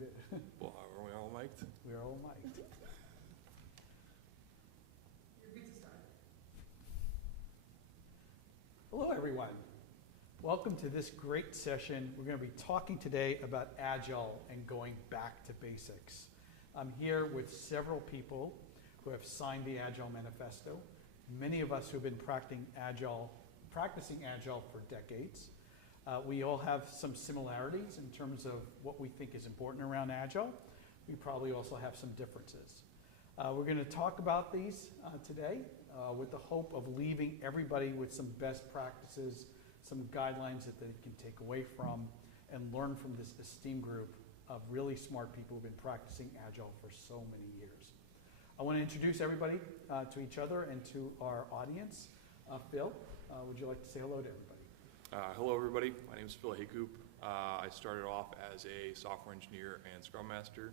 good. Well, are we all mic'd? We're all mic'd. You're good to start. Hello, everyone. Welcome to this great session. We're going to be talking today about Agile and going back to basics. I'm here with several people who have signed the Agile Manifesto. Many of us who have been practicing Agile for decades. We all have some similarities in terms of what we think is important around Agile. We probably also have some differences. We're going to talk about these today with the hope of leaving everybody with some best practices, some guidelines that they can take away from and learn from this esteemed group of really smart people who've been practicing Agile for so many years. I want to introduce everybody to each other and to our audience. Phil, would you like to say hello to everybody? Hello, everybody. My name is Phil Heijkoop. I started off as a software engineer and Scrum Master.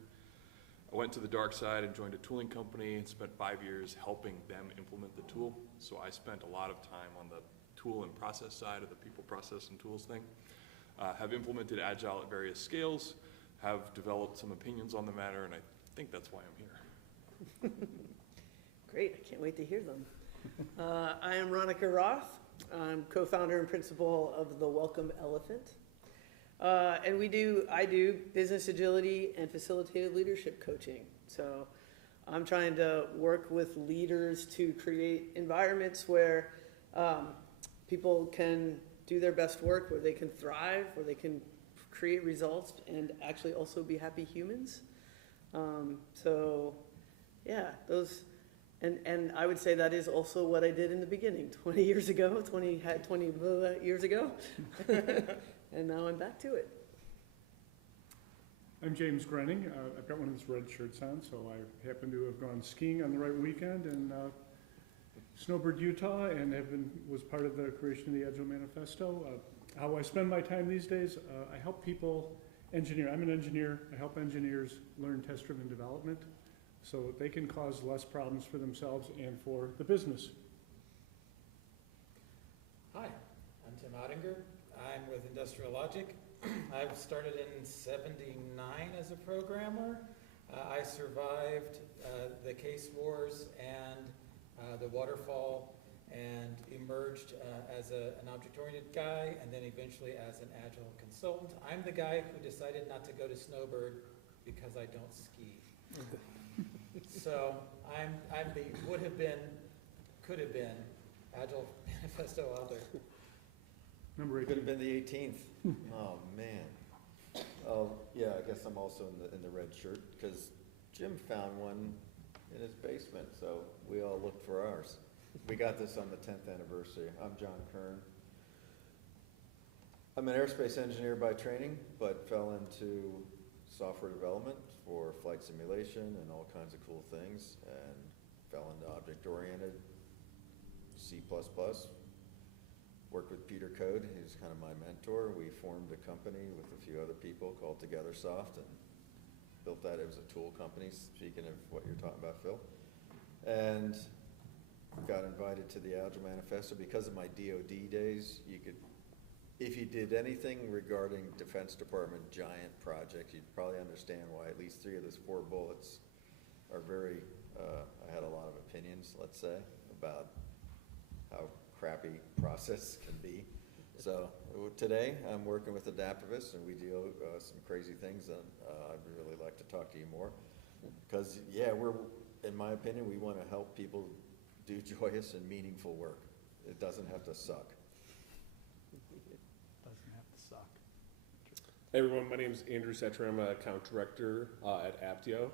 I went to the dark side and joined a tooling company and spent 5 years helping them implement the tool. So I spent a lot of time on the tool and process side of the people, process, and tools thing. Have implemented Agile at various scales, have developed some opinions on the matter, and I think that's why I'm here. Great, I can't wait to hear them. I am Ronica Roth. I'm co-founder and principal of the Welcome Elephant. And I do business agility and facilitated leadership coaching. So I'm trying to work with leaders to create environments where people can do their best work, where they can thrive, where they can create results and actually also be happy humans. So yeah, those, and I would say that is also what I did in the beginning, 20 years ago, 20 years ago, and now I'm back to it. I'm James Grenning. I've got one of those red shirts on, so I happen to have gone skiing on the right weekend in Snowbird, Utah, and was part of the creation of the Agile Manifesto. How I spend my time these days, I help people engineer. I'm an engineer. I help engineers learn test-driven development so that they can cause less problems for themselves and for the business. Hi, I'm Tim Ottinger. I'm with Industrial Logic. I started in '79 as a programmer. I survived the case wars and the waterfall and emerged as an object-oriented guy and then eventually as an Agile consultant. I'm the guy who decided not to go to Snowbird because I don't ski. So I'm the would have been, could have been Agile Manifesto author. Number 18. Could have been the 18th. Oh, man. Oh, yeah, I guess I'm also in the red shirt because Jim found one in his basement, so we all looked for ours. We got this on the 10th anniversary. I'm Jon Kern. I'm an aerospace engineer by training, but fell into software development for flight simulation and all kinds of cool things, and fell into object-oriented C++. Worked with Peter Code, he's kind of my mentor. We formed a company with a few other people called TogetherSoft and built that. It was a tool company, speaking of what you're talking about, Phil. And got invited to the Agile Manifesto because of my DoD days. You could, if you did anything regarding Defense Department giant projects, you'd probably understand why at least 3 of those 4 bullets are very, I had a lot of opinions, let's say, about how crappy process can be. So today I'm working with Adaptavist and we deal some crazy things, and I'd really like to talk to you more because, yeah, in my opinion, we want to help people do joyous and meaningful work. It doesn't have to suck. Doesn't have to suck. Hey everyone, my name is Andrew Satriano. I'm an account director at Apptio.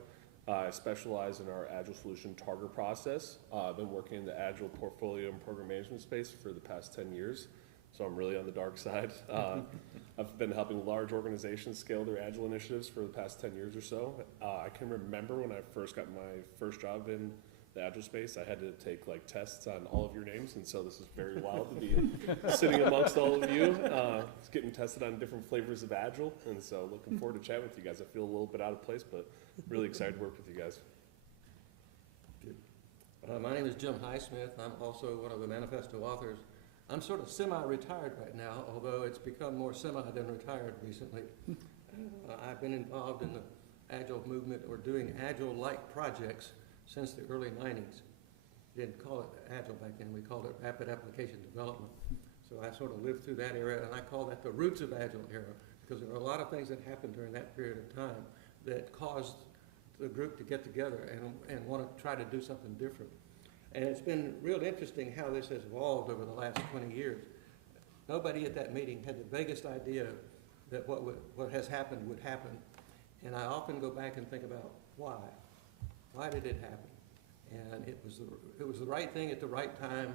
I specialize in our Agile solution target process. I've been working in the Agile portfolio and program management space for the past 10 years, so I'm really on the dark side. I've been helping large organizations scale their Agile initiatives for the past 10 years or so. I can remember when I first got my first job in the Agile space, I had to take like tests on all of your names, and so this is very wild to be sitting amongst all of you, getting tested on different flavors of Agile, and so looking forward to chatting with you guys. I feel a little bit out of place, but really excited to work with you guys. My name is Jim Highsmith. I'm also one of the manifesto authors. I'm sort of semi-retired right now, although it's become more semi than retired recently. I've been involved in the Agile movement or doing Agile-like projects since the early 90s. We didn't call it Agile back then, we called it Rapid Application Development. So I sort of lived through that era, and I call that the roots of Agile era, because there were a lot of things that happened during that period of time that caused the group to get together and want to try to do something different. And it's been real interesting how this has evolved over the last 20 years. Nobody at that meeting had the vaguest idea that what has happened would happen. And I often go back and think about why. Why did it happen? And it was the right thing at the right time,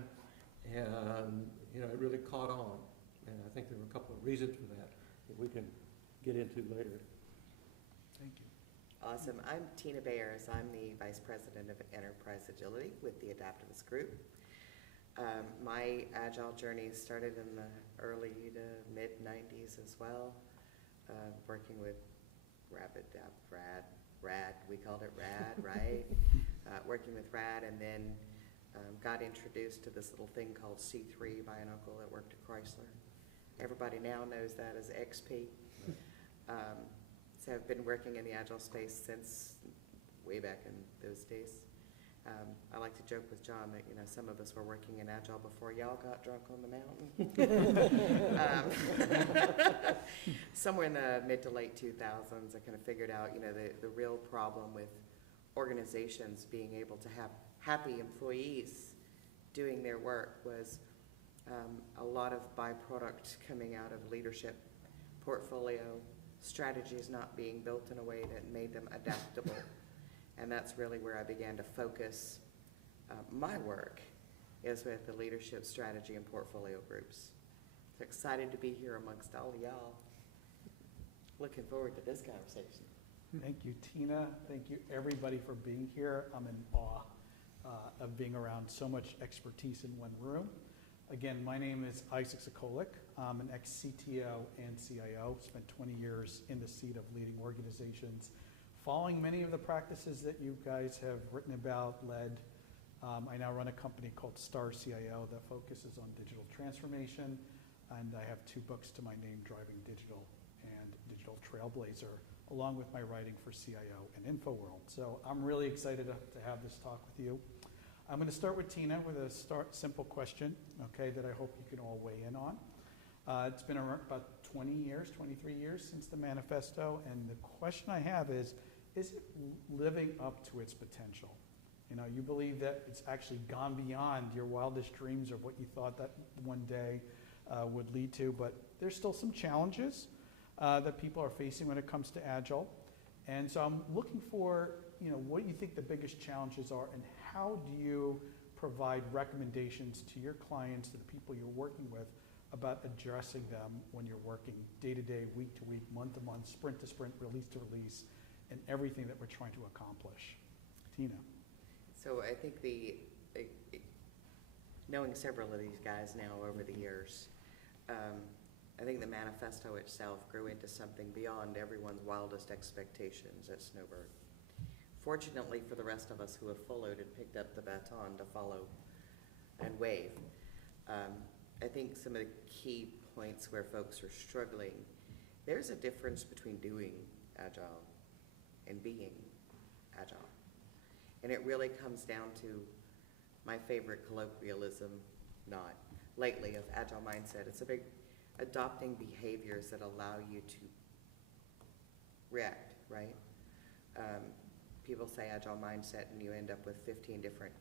and it really caught on. And I think there were a couple of reasons for that we can get into later. Thank you. Awesome. I'm Tina Behers. I'm the Vice President of Enterprise Agility with the Adaptavist Group. My Agile journey started in the early to mid-90s as well, working with RAD, we called it RAD, right? Working with RAD, and then got introduced to this little thing called C3 by an uncle that worked at Chrysler. Everybody now knows that as XP. So I've been working in the Agile space since way back in those days. I like to joke with John that, some of us were working in Agile before y'all got drunk on the mountain. Somewhere in the mid to late 2000s, I kind of figured out, the real problem with organizations being able to have happy employees doing their work was a lot of byproduct coming out of leadership portfolio, strategies not being built in a way that made them adaptable. And that's really where I began to focus my work, is with the leadership strategy and portfolio groups. So excited to be here amongst all of y'all. Looking forward to this conversation. Thank you, Tina. Thank you, everybody, for being here. I'm in awe of being around so much expertise in one room. Again, my name is Isaac Sacolick. I'm an ex-CTO and CIO, spent 20 years in the seat of leading organizations, following many of the practices that you guys have written about, led. I now run a company called Star CIO that focuses on digital transformation, and I have 2 books to my name, Driving Digital and Digital Trailblazer, along with my writing for CIO and InfoWorld. So I'm really excited to have this talk with you. I'm going to start with Tina with a simple question, okay, that I hope you can all weigh in on. It's been about 20 years, 23 years since the manifesto, and the question I have is it living up to its potential? You believe that it's actually gone beyond your wildest dreams of what you thought that one day would lead to, but there's still some challenges that people are facing when it comes to Agile. And so I'm looking for, what you think the biggest challenges are, and how do you provide recommendations to your clients, to the people you're working with, about addressing them when you're working day to day, week to week, month to month, sprint to sprint, release to release, and everything that we're trying to accomplish? Tina. So I think knowing several of these guys now over the years, I think the manifesto itself grew into something beyond everyone's wildest expectations at Snowbird. Fortunately for the rest of us who have followed and picked up the baton to follow and wave, I think some of the key points where folks are struggling, there's a difference between doing Agile and being Agile. And it really comes down to my favorite colloquialism, not lately, of Agile mindset. It's a big adopting behaviors that allow you to react, right? People say Agile mindset and you end up with 15 different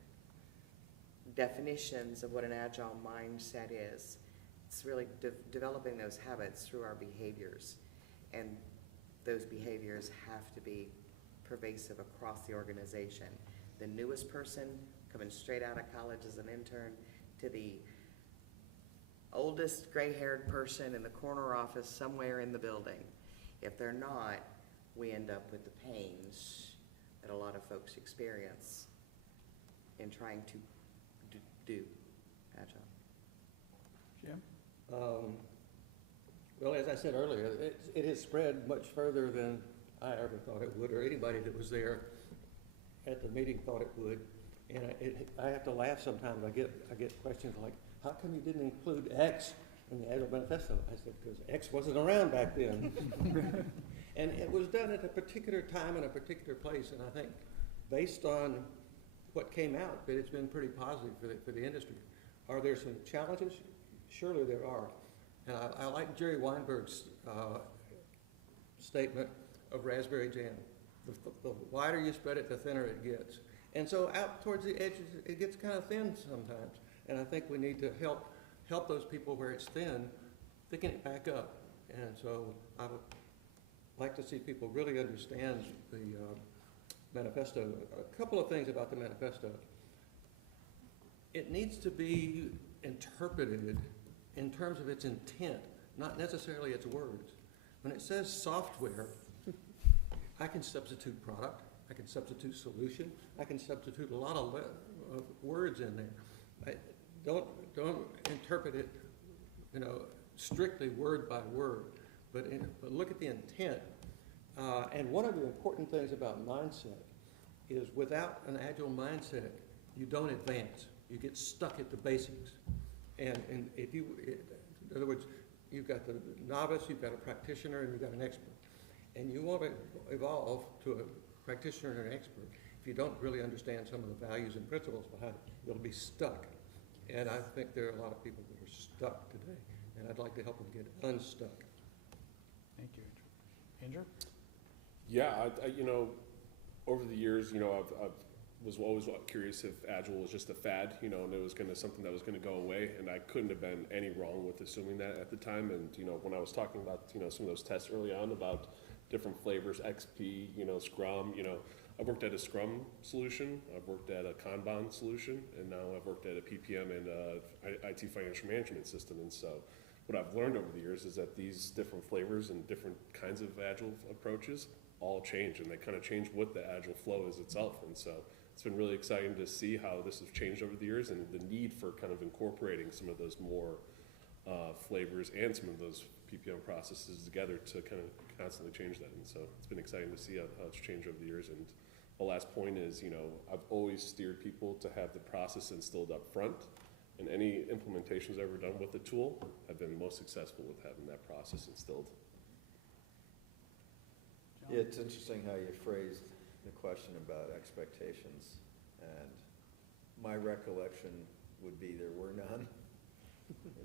definitions of what an Agile mindset is. It's really developing those habits through our behaviors, and those behaviors have to be pervasive across the organization. The newest person coming straight out of college as an intern to the oldest gray-haired person in the corner office somewhere in the building. If they're not, we end up with the pains that a lot of folks experience in trying to do Agile. Jim? Well, as I said earlier, it has spread much further than I ever thought it would, or anybody that was there at the meeting thought it would. And I have to laugh sometimes. I get questions like, how come you didn't include X in the Agile Manifesto? I said, because X wasn't around back then. And it was done at a particular time and a particular place, and I think based on what came out, that it's been pretty positive for the industry. Are there some challenges? Surely there are. And I like Jerry Weinberg's statement of raspberry jam. The wider you spread it, the thinner it gets. And so out towards the edges, it gets kind of thin sometimes. And I think we need to help those people where it's thin, thicken it back up. And so I would like to see people really understand the manifesto. A couple of things about the manifesto. It needs to be interpreted in terms of its intent, not necessarily its words. When it says software, I can substitute product, I can substitute solution, I can substitute a lot of words in there. Don't interpret it, strictly word by word, but look at the intent. And one of the important things about mindset is without an agile mindset, you don't advance. You get stuck at the basics. And if you, in other words, you've got the novice, you've got a practitioner, and you've got an expert. And you want to evolve to a practitioner and an expert. If you don't really understand some of the values and principles behind it, you'll be stuck. And I think there are a lot of people that are stuck today, and I'd like to help them get unstuck. Thank you, Andrew. Yeah, over the years, I was always curious if Agile was just a fad, and it was something that was going to go away, and I couldn't have been any wrong with assuming that at the time. And when I was talking about some of those tests early on about different flavors, XP, Scrum, I've worked at a Scrum solution, I've worked at a Kanban solution, and now I've worked at a PPM and IT financial management system. And so what I've learned over the years is that these different flavors and different kinds of Agile approaches all change, and they kind of change what the Agile flow is itself. And so it's been really exciting to see how this has changed over the years, and the need for kind of incorporating some of those more flavors and some of those PPM processes together to kind of constantly change that. And so it's been exciting to see how it's changed over the years. And the last point is, I've always steered people to have the process instilled up front, and any implementations I've ever done with the tool have been most successful with having that process instilled. John? Yeah, it's interesting how you phrased the question about expectations, and my recollection would be there were none.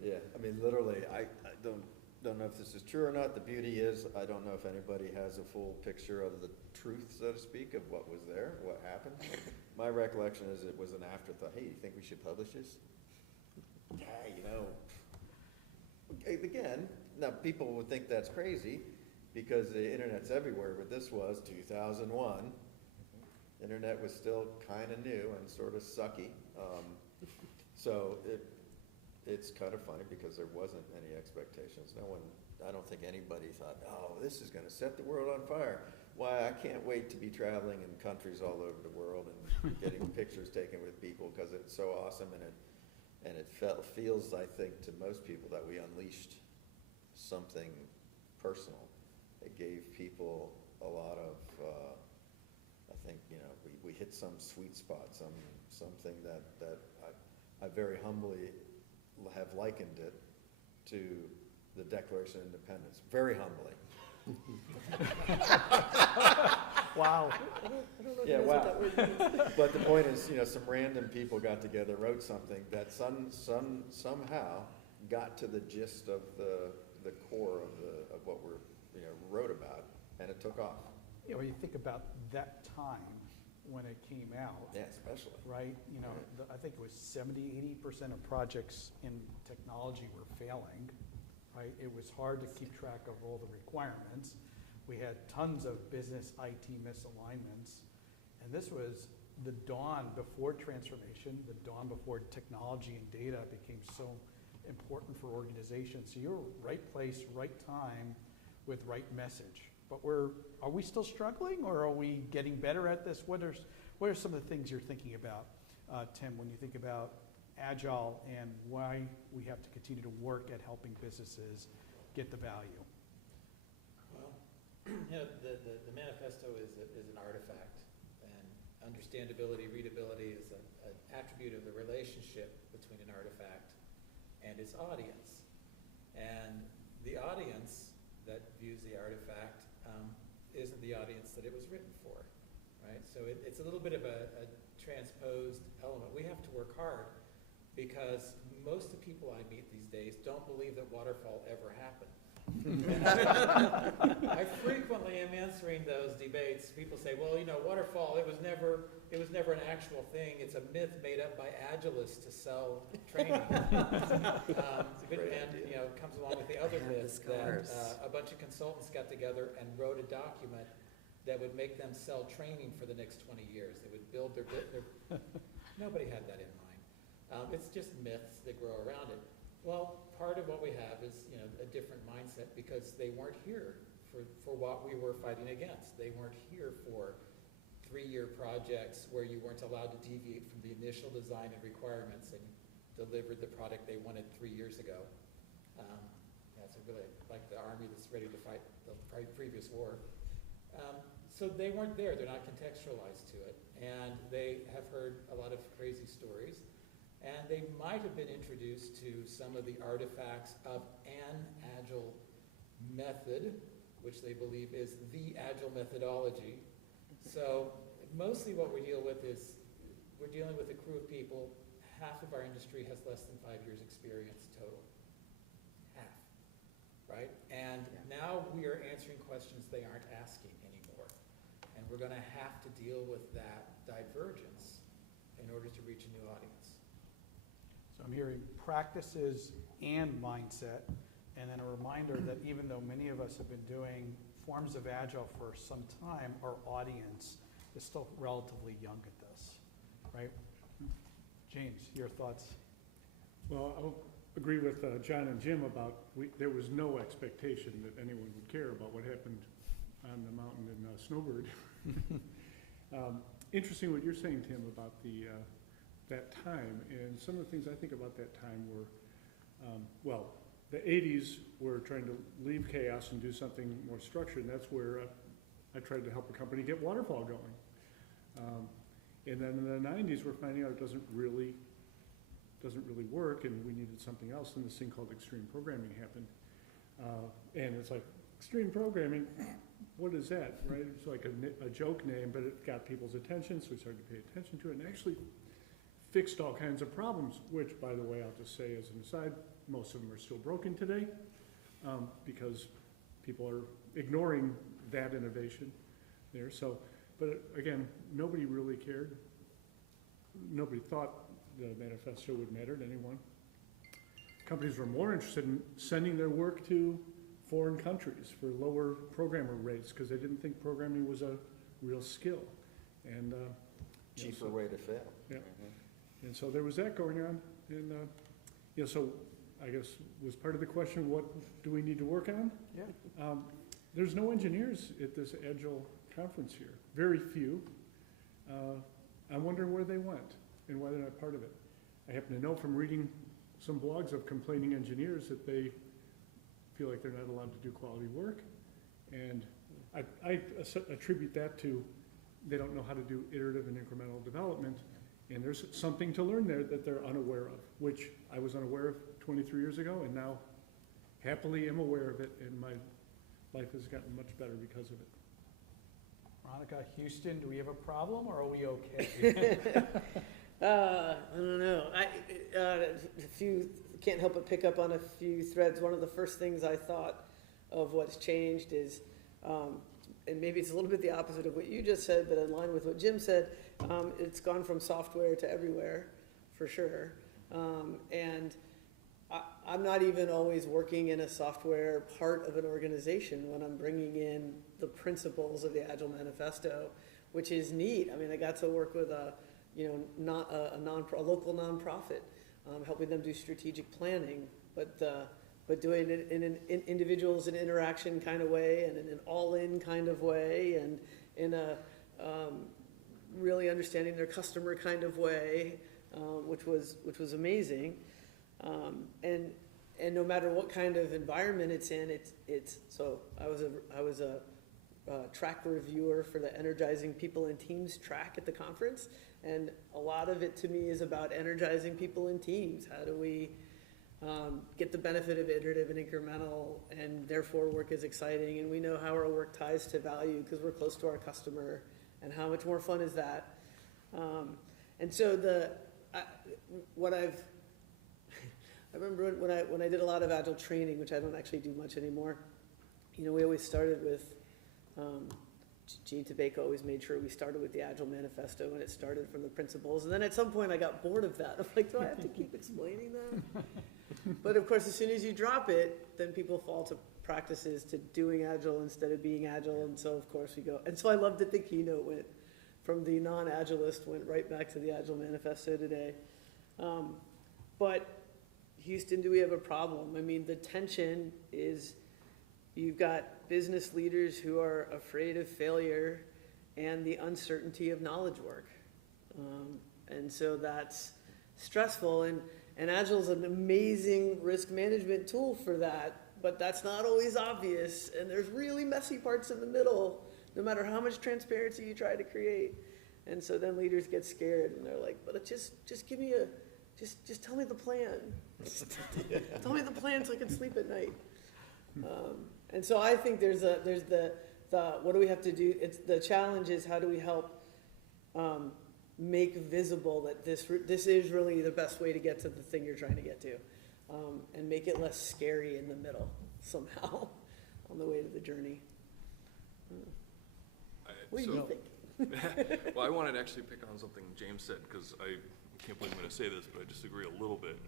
Yeah, I mean, literally, I don't know if this is true or not. The beauty is, I don't know if anybody has a full picture of the truth, so to speak, of what was there, what happened. My recollection is it was an afterthought. Hey, you think we should publish this? Yeah, again, now people would think that's crazy because the internet's everywhere, but this was 2001. Internet was still kind of new and sort of sucky. So it's kind of funny because there wasn't any expectations. I don't think anybody thought, oh, this is going to set the world on fire. Why, I can't wait to be traveling in countries all over the world and getting pictures taken with people because it's so awesome, and it feels, I think, to most people that we unleashed something personal. It gave people a lot of, I think, we hit some sweet spot, something that I very humbly have likened it to the Declaration of Independence, very humbly. Wow. I don't know if Yeah, you know wow. what that word means. But the point is, some random people got together, wrote something that somehow got to the gist of the core of what we're wrote about, and it took off. When you think about that time when it came out, Yeah, especially. right? I think it was 70–80% of projects in technology were failing, right? It was hard to keep track of all the requirements. We had tons of business IT misalignments, and this was the dawn before transformation, the dawn before technology and data became so important for organizations. So you're right place, right time, with right message. But are we still struggling, or are we getting better at this? What are some of the things you're thinking about, Tim, when you think about Agile and why we have to continue to work at helping businesses get the value? Well, the manifesto is an artifact, and understandability, readability is an attribute of the relationship between an artifact and its audience. And the audience that views the artifact isn't the audience that it was written for, right? So it's a little bit of a transposed element. We have to work hard because most of the people I meet these days don't believe that waterfall ever happened. I frequently am answering those debates. People say, well, waterfall, it was never an actual thing. It's a myth made up by Agilists to sell training. It comes along with the other myth that a bunch of consultants got together and wrote a document that would make them sell training for the next 20 years. They would build their nobody had that in mind. It's just myths that grow around it. Well, part of what we have is, a different mindset because they weren't here for what we were fighting against. They weren't here for 3-year projects where you weren't allowed to deviate from the initial design and requirements and delivered the product they wanted 3 years ago. It's really like the army that's ready to fight the previous war. So they weren't there. They're not contextualized to it. And they have heard a lot of crazy stories. And they might have been introduced to some of the artifacts of an Agile method, which they believe is the Agile methodology. So mostly what we deal with is, we're dealing with a crew of people. Half of our industry has less than 5 years experience total. Half, right? And now we are answering questions they aren't asking anymore. And we're gonna have to deal with that divergence in order to reach a new audience. So I'm hearing practices and mindset, and then a reminder that even though many of us have been doing forms of Agile for some time, our audience is still relatively young at this, right? James, your thoughts? Well, I'll agree with John and Jim about there was no expectation that anyone would care about what happened on the mountain in Snowbird. Interesting what you're saying, Tim, about that time, and some of the things I think about that time were, the 80s were trying to leave chaos and do something more structured, and that's where I tried to help a company get waterfall going. And then in the 90s, we're finding out it doesn't really work, and we needed something else, and this thing called extreme programming happened. And it's like, extreme programming, what is that, right? It's like a joke name, but it got people's attention, so we started to pay attention to it, and actually fixed all kinds of problems, which, by the way, I'll just say as an aside, most of them are still broken today, because people are ignoring that innovation there. So, but again, nobody really cared. Nobody thought the manifesto would matter to anyone. Companies were more interested in sending their work to foreign countries for lower programmer rates because they didn't think programming was a real skill. And Cheaper way to fail. Yeah. And so there was that going on. And so I guess was part of the question, what do we need to work on? Yeah. There's no engineers at this Agile conference here. Very few. I'm wondering where they went and why they're not part of it. I happen to know from reading some blogs of complaining engineers that they feel like they're not allowed to do quality work. And I attribute that to they don't know how to do iterative and incremental development. And there's something to learn there that they're unaware of, which I was unaware of 23 years ago, and now happily am aware of it, and my life has gotten much better because of it. Ronica, Houston, do we have a problem, or are we okay? I don't know. Can't help but pick up on a few threads. One of the first things I thought of what's changed is, and maybe it's a little bit the opposite of what you just said, but in line with what Jim said, it's gone from software to everywhere, for sure. And I'm not even always working in a software part of an organization when I'm bringing in the principles of the Agile Manifesto, which is neat. I mean, I got to work with a local nonprofit, helping them do strategic planning, but doing it in an individuals and interaction kind of way, and in an all-in kind of way, and in a really understanding their customer kind of way, which was amazing. And no matter what kind of environment it's in, it's so I was a track reviewer for the Energizing People and Teams track at the conference, and a lot of it to me is about energizing people in teams. How do we get the benefit of iterative and incremental, and therefore work is exciting, and we know how our work ties to value because we're close to our customer, and how much more fun is that. And so I remember when I did a lot of Agile training, which I don't actually do much anymore, you know, we always started with, Gene Tabeka always made sure we started with the Agile Manifesto, and it started from the principles. And then at some point I got bored of that. I'm like, do I have to keep explaining that? But of course, as soon as you drop it, then people fall to practices, to doing Agile instead of being Agile. And so of course we go. And so I loved that the keynote went from the non-Agilist, went right back to the Agile Manifesto today. But Houston, do we have a problem? I mean, the tension is, you've got business leaders who are afraid of failure and the uncertainty of knowledge work. And so that's stressful. And Agile is an amazing risk management tool for that, but that's not always obvious. And there's really messy parts in the middle, no matter how much transparency you try to create. And so then leaders get scared and they're like, but just give me just tell me the plan. Tell me the plan so I can sleep at night. And so I think there's the what do we have to do? It's the challenge is, how do we help make visible that this is really the best way to get to the thing you're trying to get to, and make it less scary in the middle somehow on the way to the journey. What do you think? Well, I wanted to actually pick on something James said, because I can't believe I'm going to say this, but I disagree a little bit.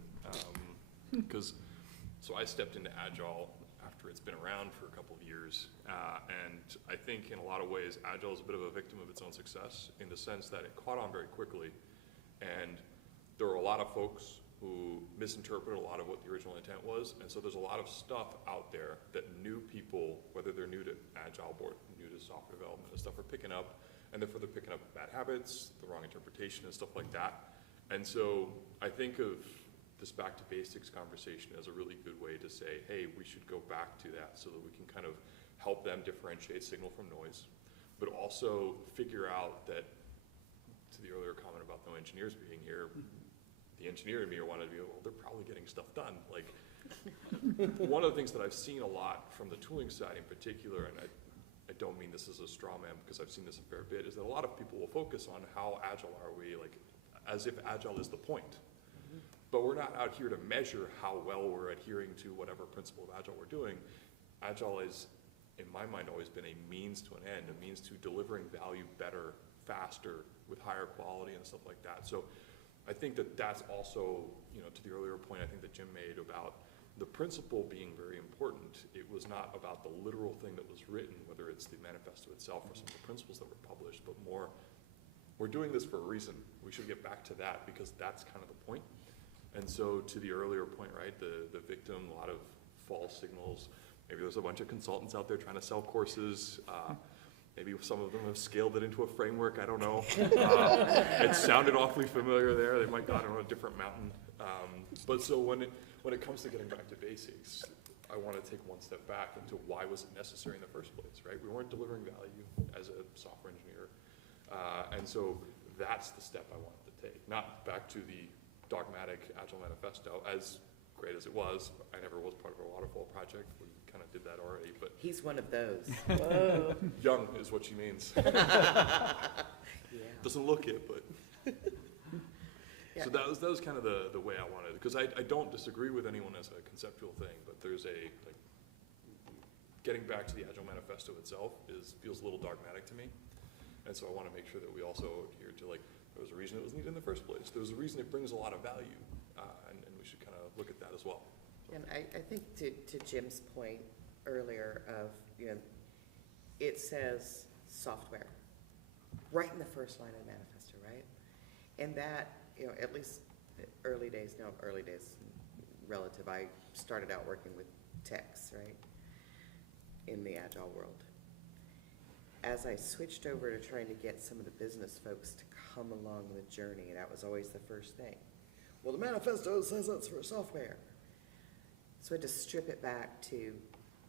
So I stepped into Agile after it's been around for a couple of years, and I think in a lot of ways Agile is a bit of a victim of its own success, in the sense that it caught on very quickly, and there were a lot of folks who misinterpreted a lot of what the original intent was, and so there's a lot of stuff out there that new people, whether they're new to Agile or new to software development and stuff, are picking up, and therefore they're picking up bad habits, the wrong interpretation and stuff like that. And so I think of this back to basics conversation as a really good way to say, hey, we should go back to that so that we can kind of help them differentiate signal from noise, but also figure out that, to the earlier comment about no engineers being here, the engineer in me wanted to be, well, they're probably getting stuff done. Like, one of the things that I've seen a lot from the tooling side in particular, and I don't mean this as a straw man because I've seen this a fair bit, is that a lot of people will focus on how agile are we, like, as if Agile is the point. But we're not out here to measure how well we're adhering to whatever principle of Agile we're doing. Agile is, in my mind, always been a means to an end, a means to delivering value better, faster, with higher quality and stuff like that. So I think that that's also, you know, to the earlier point I think that Jim made about the principle being very important. It was not about the literal thing that was written, whether it's the manifesto itself or some of the principles that were published, but more, we're doing this for a reason. We should get back to that because that's kind of the point. And so to the earlier point, right, the victim, a lot of false signals. Maybe there's a bunch of consultants out there trying to sell courses. Maybe some of them have scaled it into a framework, I don't know. It sounded awfully familiar there. They might got it on a different mountain. But so when it comes to getting back to basics, I want to take one step back into why was it necessary in the first place, right? We weren't delivering value as a software engineer. And so that's the step I wanted to take, not back to the dogmatic Agile Manifesto, as great as it was. I never was part of a waterfall project. We kind of did that already, but He's one of those. Whoa. young is what she means. Yeah. Doesn't look it, but. Yeah. So that was kind of the way I wanted, because I don't disagree with anyone as a conceptual thing, but there's like, getting back to the Agile Manifesto itself feels a little dogmatic to me. And so I want to make sure that we also adhere to, like, there was a reason it was needed in the first place. There was a reason it brings a lot of value, and we should kind of look at that as well. And I think to Jim's point earlier of, you know, it says software right in the first line of the manifesto, right? And that, you know, at least early days relative, I started out working with techs, right, in the Agile world. As I switched over to trying to get some of the business folks to come along the journey, that was always the first thing. Well, the manifesto says that's for software. So I had to strip it back to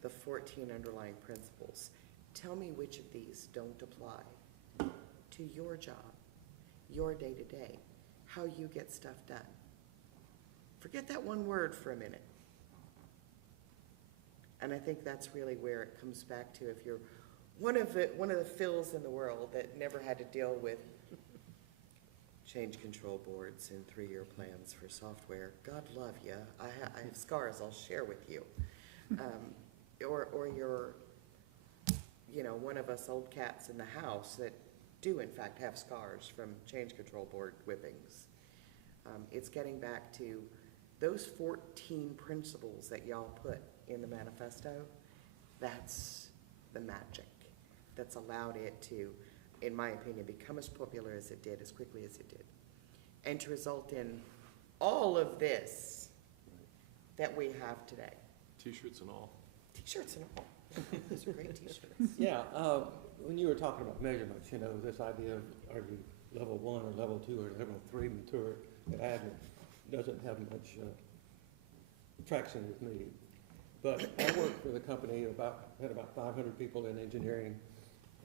the 14 underlying principles. Tell me which of these don't apply to your job, your day-to-day, how you get stuff done. forget that one word for a minute. And I think that's really where it comes back to. If you're one of the Phils in the world that never had to deal with change control boards and 3-year plans for software, God love you. I have scars I'll share with you. Or you're, one of us old cats in the house that do in fact have scars from change control board whippings. It's getting back to those 14 principles that y'all put in the manifesto. That's the magic that's allowed it to, in my opinion, become as popular as it did, as quickly as it did, and to result in all of this that we have today. T-shirts and all. T-shirts and all. Those are great T-shirts. Yeah, when you were talking about measurements, this idea of are you level 1 or level 2 or level 3 mature at Agile doesn't have much traction with me. But I worked for the company, had about 500 people in engineering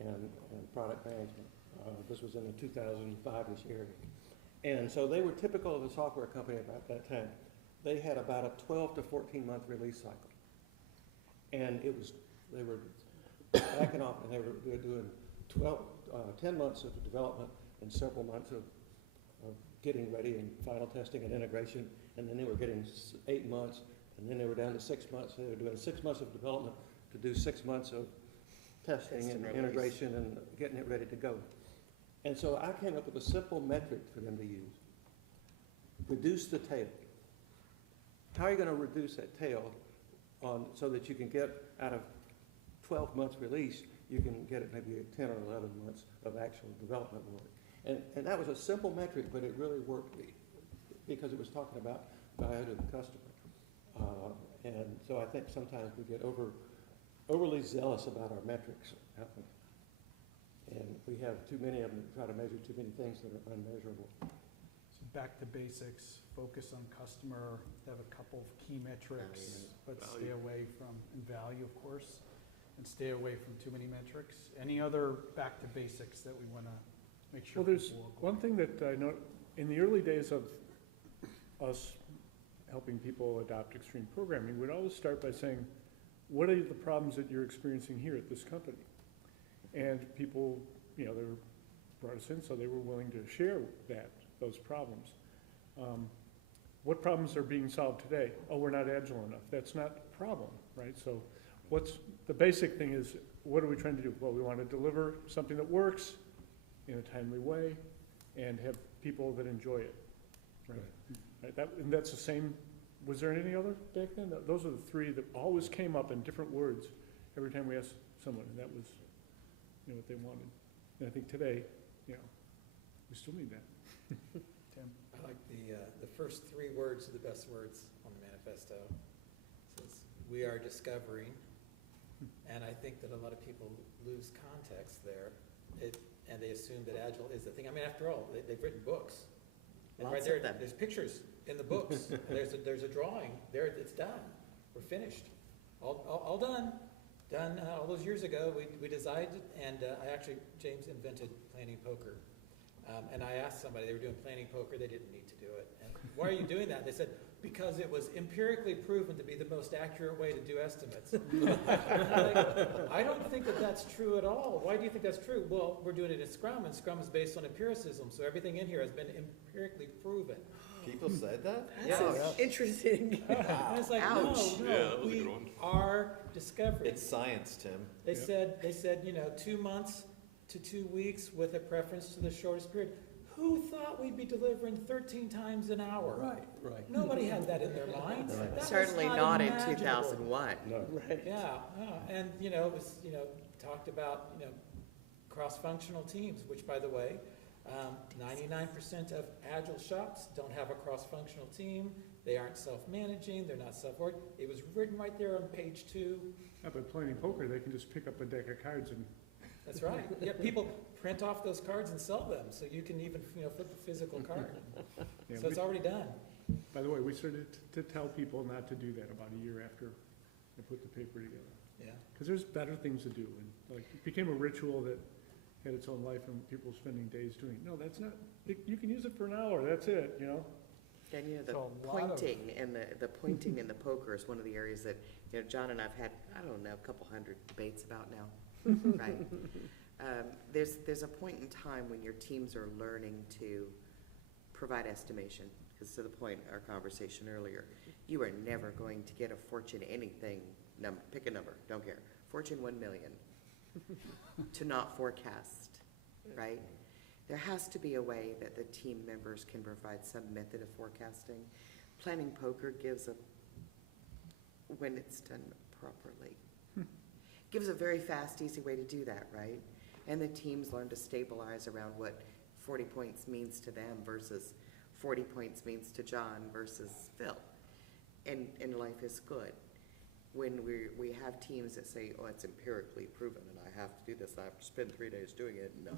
and product management. This was in the 2005-ish area. And so they were typical of a software company about that time. They had about a 12 to 14 month release cycle. And they were backing off, and they were doing 10 months of development and several months of getting ready and final testing and integration, and then they were getting 8 months, and then they were down to 6 months. They were doing 6 months of development to do 6 months of testing and integration and getting it ready to go. And so I came up with a simple metric for them to use. Reduce the tail. How are you going to reduce that tail so that you can get out of 12 months release, you can get it maybe 10 or 11 months of actual development work. And that was a simple metric, but it really worked because it was talking about value to the customer. And so I think sometimes we get overly zealous about our metrics. And we have too many of them that try to measure too many things that are unmeasurable. So back to basics, focus on customer, have a couple of key metrics, but stay away from, and value of course, and stay away from too many metrics. Any other back to basics that we want to make sure? Well, there's one thing that I know in the early days of us helping people adopt extreme programming, we'd always start by saying, what are the problems that you're experiencing here at this company? And people, they were brought us in, so they were willing to share those problems. What problems are being solved today? Oh, we're not agile enough. That's not a problem, right? So what's the basic thing is, what are we trying to do? Well, we want to deliver something that works in a timely way and have people that enjoy it, right? And that's the same. Was there any other back then? Those are the three that always came up in different words every time we asked someone, and that was what they wanted. And I think today, we still need that. Tim? I like the first 3 words are the best words on the manifesto. It says, we are discovering, and I think that a lot of people lose context there, and they assume that Agile is the thing. I mean, after all, they've written books. And Lots right there, of them. there's pictures in the books. There's a drawing. There, it's done. We're finished. All done. Done all those years ago. We decided, and James invented planning poker. And I asked somebody, they were doing planning poker, they didn't need to do it. And why are you doing that? They said, because it was empirically proven to be the most accurate way to do estimates. I don't think that that's true at all. Why do you think that's true? Well, we're doing it in Scrum, and Scrum is based on empiricism, so everything in here has been empirically proven. People said that? That's interesting. And it's like, Ouch. no, Yeah, that was a we good one. are discovering. It's science, Tim. They said, 2 months to 2 weeks with a preference to the shortest period. Who thought we'd be delivering 13 times an hour? Right. Nobody had that in their minds. Right. That was Certainly not in imaginable. 2001. No. Right. Yeah, and it was talked about cross-functional teams, which by the way, 99% of Agile shops don't have a cross-functional team. They aren't self-managing. They're not self-org. It was written right there on page 2. Yeah, but playing poker, they can just pick up a deck of cards and. That's right. Yeah, people print off those cards and sell them, so you can even flip the physical card. Yeah, So it's already done. by the way, we started to tell people not to do that about a year after they put the paper together. Yeah. Because there's better things to do, and it became a ritual that had its own life, and people spending days doing it. No, that's not. You can use it for an hour. That's it. And the So a lot of- pointing and the pointing and the poker is one of the areas that, John and I've had, I don't know, a couple hundred debates about now, right? There's a point in time when your teams are learning to provide estimation, because to the point of our conversation earlier, you are never going to get a Fortune anything number, pick a number, don't care, Fortune 1 million, to not forecast, right? There has to be a way that the team members can provide some method of forecasting. Planning poker gives when it's done properly, gives a very fast, easy way to do that, right? And the teams learn to stabilize around what 40 points means to them versus 40 points means to John versus Phil. And life is good. When we have teams that say, oh, it's empirically proven and I have to do this, I have to spend 3 days doing it, and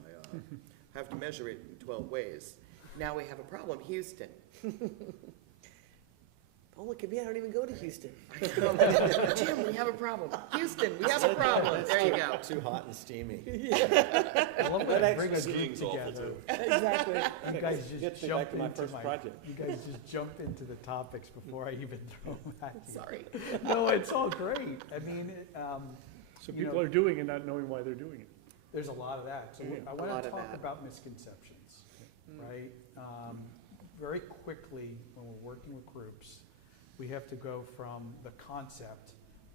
I have to measure it in 12 ways. Now we have a problem, Houston. Oh, look at me, I don't even go to Houston. Jim, we have a problem. Houston, we have a problem. There you go. Too hot and steamy. I love when I bring a group Skiing's awful together. too. Exactly. You guys just Gets me jump back to my into first project. You guys just jump into the topics before I even throw them at you. Sorry. No, it's all great. I mean, So You people know- are doing it, not knowing why they're doing it. there's a lot of that. So Yeah. I A want lot to of talk that. about misconceptions, right? Very quickly, when we're working with groups, we have to go from the concept,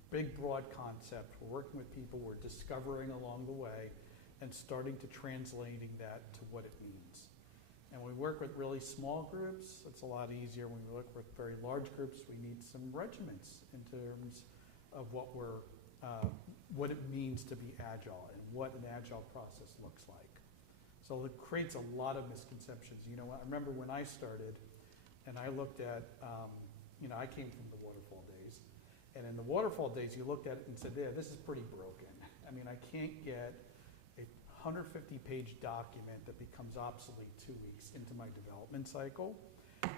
big broad concept, we're working with people, we're discovering along the way, and starting to translating that to what it means. And when we work with really small groups, it's a lot easier. When we work with very large groups, we need some regiments in terms of what it means to be agile and what an agile process looks like. So it creates a lot of misconceptions. I remember when I started, and I looked at, I came from the waterfall days, and in the waterfall days, you looked at it and said, yeah, this is pretty broken. I mean, I can't get a 150-page document that becomes obsolete 2 weeks into my development cycle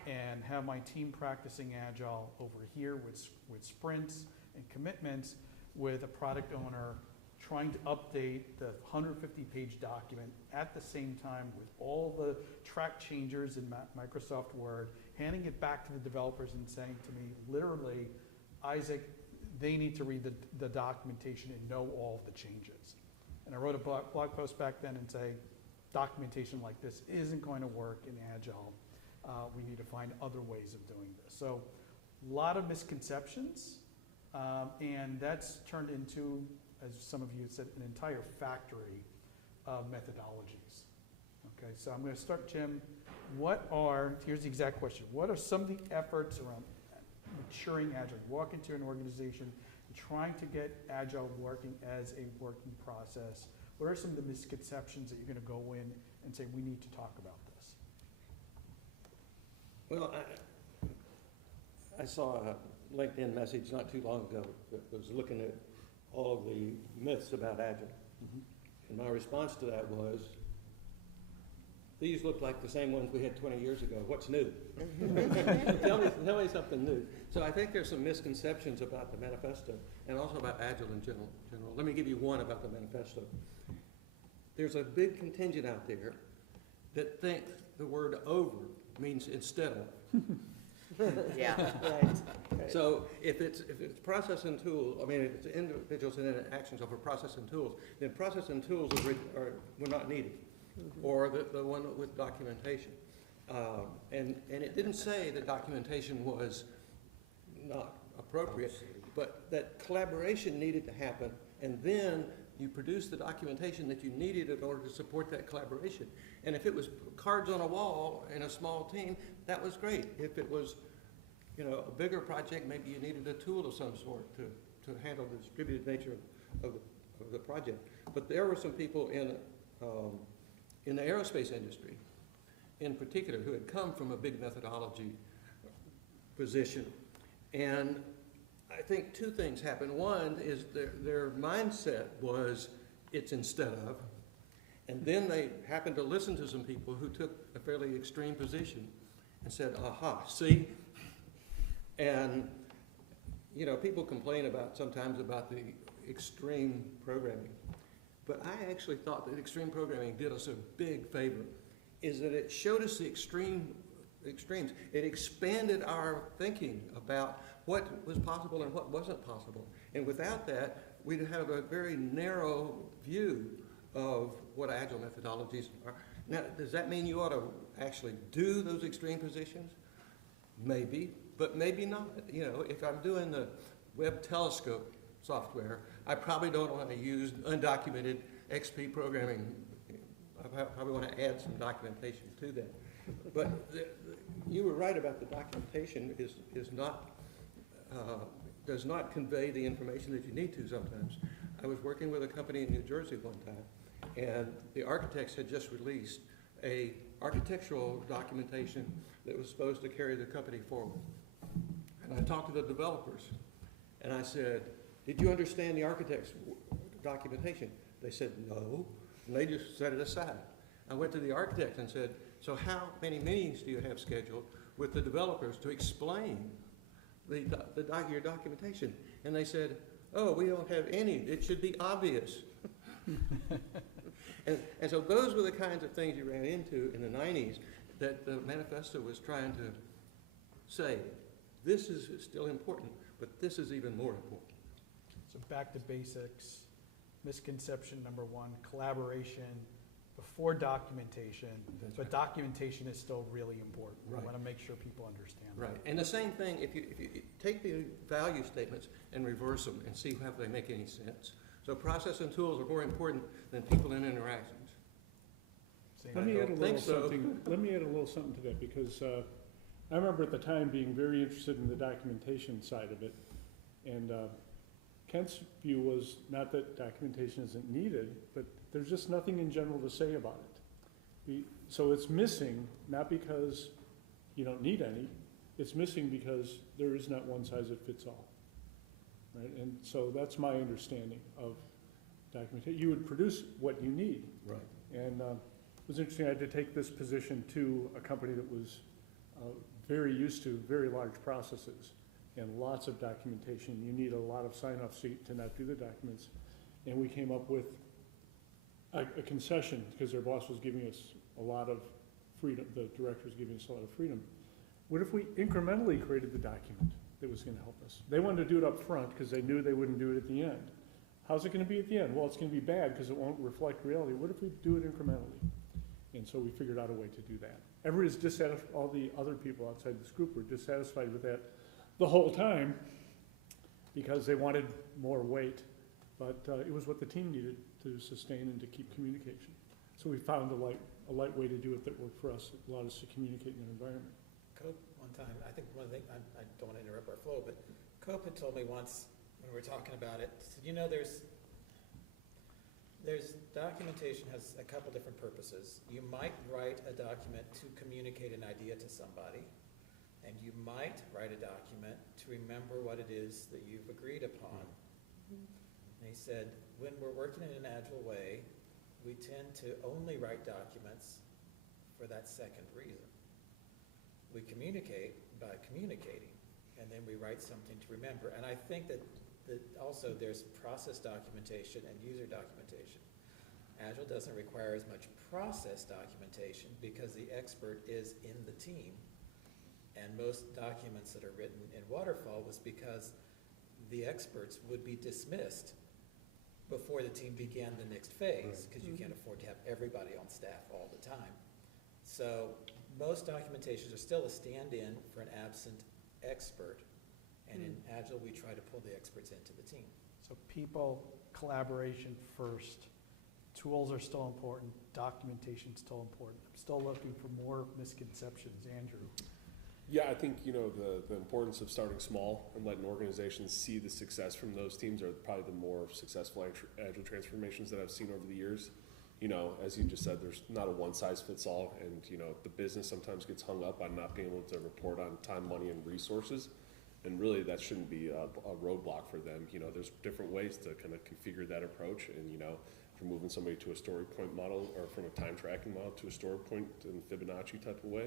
and have my team practicing agile over here with sprints and commitments with a product owner trying to update the 150-page document at the same time with all the track changers in Microsoft Word, handing it back to the developers and saying to me, literally, Isaac, they need to read the documentation and know all of the changes. And I wrote a blog post back then and say, documentation like this isn't going to work in Agile. We need to find other ways of doing this. So a lot of misconceptions, and that's turned into, as some of you said, an entire factory of methodologies. Okay, so I'm going to start, Jim. Here's the exact question. What are some of the efforts around maturing Agile? Walk into an organization and trying to get Agile working as a working process. What are some of the misconceptions that you're going to go in and say, we need to talk about this? Well, I saw a LinkedIn message not too long ago that was looking at all of the myths about Agile. And my response to that was, these look like the same ones we had 20 years ago. What's new? tell me something new. So I think there's some misconceptions about the manifesto and also about Agile in general. Let me give you one about the manifesto. There's a big contingent out there that think the word over means instead of. Yeah. Right. So if it's process and tool, if it's individuals and actions over process and tools, then process and tools were not needed, or the one with documentation. And it didn't say that documentation was not appropriate, but that collaboration needed to happen, and then you produced the documentation that you needed in order to support that collaboration. And if it was cards on a wall in a small team, that was great. If it was a bigger project, maybe you needed a tool of some sort to handle the distributed nature of the project. But there were some people in the aerospace industry, in particular, who had come from a big methodology position. And I think two things happened. One is their mindset was it's instead of, and then they happened to listen to some people who took a fairly extreme position and said, aha, see? And, people complain sometimes about the extreme programming. But I actually thought that extreme programming did us a big favor, is that it showed us the extreme extremes. It expanded our thinking about what was possible and what wasn't possible. And without that, we'd have a very narrow view of what Agile methodologies are. Now, does that mean you ought to actually do those extreme positions? Maybe, but maybe not. You know, if I'm doing the Webb telescope software, I probably don't want to use undocumented XP programming. I probably want to add some documentation to that. But you were right about the documentation is not, does not convey the information that you need to sometimes. I was working with a company in New Jersey one time, and the architects had just released a architectural documentation that was supposed to carry the company forward. And I talked to the developers, and I said, did you understand the architect's documentation? They said, no, and they just set it aside. I went to the architect and said, so how many meetings do you have scheduled with the developers to explain your documentation? And they said, oh, we don't have any. It should be obvious. and so those were the kinds of things you ran into in the 90s that the manifesto was trying to say. This is still important, but this is even more important. So back to basics. Misconception number one, collaboration before documentation, That's but right. Documentation is still really important. Right. I want to make sure people understand Right, that. and the same thing, if you take the value statements and reverse them and see how they make any sense. So process and tools are more important than people and interactions. Same Let me thing. add a little think so. something, let me add a little something to that, because I remember at the time being very interested in the documentation side of it. And Kent's view was not that documentation isn't needed, but there's just nothing in general to say about it. So it's missing, not because you don't need any, it's missing because there is not one size that fits all. Right? And so that's my understanding of documentation. You would produce what you need. Right. And it was interesting, I had to take this position to a company that was very used to very large processes and lots of documentation. You need a lot of sign-off sheet to not do the documents. And we came up with a concession, because their boss was giving us a lot of freedom, the director was giving us a lot of freedom. What if we incrementally created the document that was gonna help us? They wanted to do it up front because they knew they wouldn't do it at the end. How's it gonna be at the end? Well, it's gonna be bad because it won't reflect reality. What if we do it incrementally? And so we figured out a way to do that. Everybody's dissatisfied, all the other people outside this group were dissatisfied with that the whole time because they wanted more weight, but it was what the team needed to sustain and to keep communication. So we found a light way to do it that worked for us. It allowed us to communicate in an environment. Cope one time, I think one of the things, I don't want to interrupt our flow, but Cope had told me once when we were talking about it, said, you know, there's documentation has a couple different purposes. You might write a document to communicate an idea to somebody, and you might write a document to remember what it is that you've agreed upon. And he said, when we're working in an agile way, we tend to only write documents for that second reason. We communicate by communicating, and then we write something to remember. And I think that also there's process documentation and user documentation. Agile doesn't require as much process documentation because the expert is in the team. And most documents that are written in Waterfall was because the experts would be dismissed before the team began the next phase, because you can't afford to have everybody on staff all the time. So most documentations are still a stand-in for an absent expert. And in Agile, we try to pull the experts into the team. So people, collaboration first. Tools are still important. Documentation still important. I'm still looking for more misconceptions. Andrew. Yeah, I think, you know, the importance of starting small and letting organizations see the success from those teams are probably the more successful agile transformations that I've seen over the years. You know, as you just said, there's not a one-size-fits-all, and, you know, the business sometimes gets hung up on not being able to report on time, money, and resources, and really that shouldn't be a roadblock for them. You know, there's different ways to kind of configure that approach, and, you know, if you're moving somebody to a story point model or from a time tracking model to a story point in Fibonacci type of way,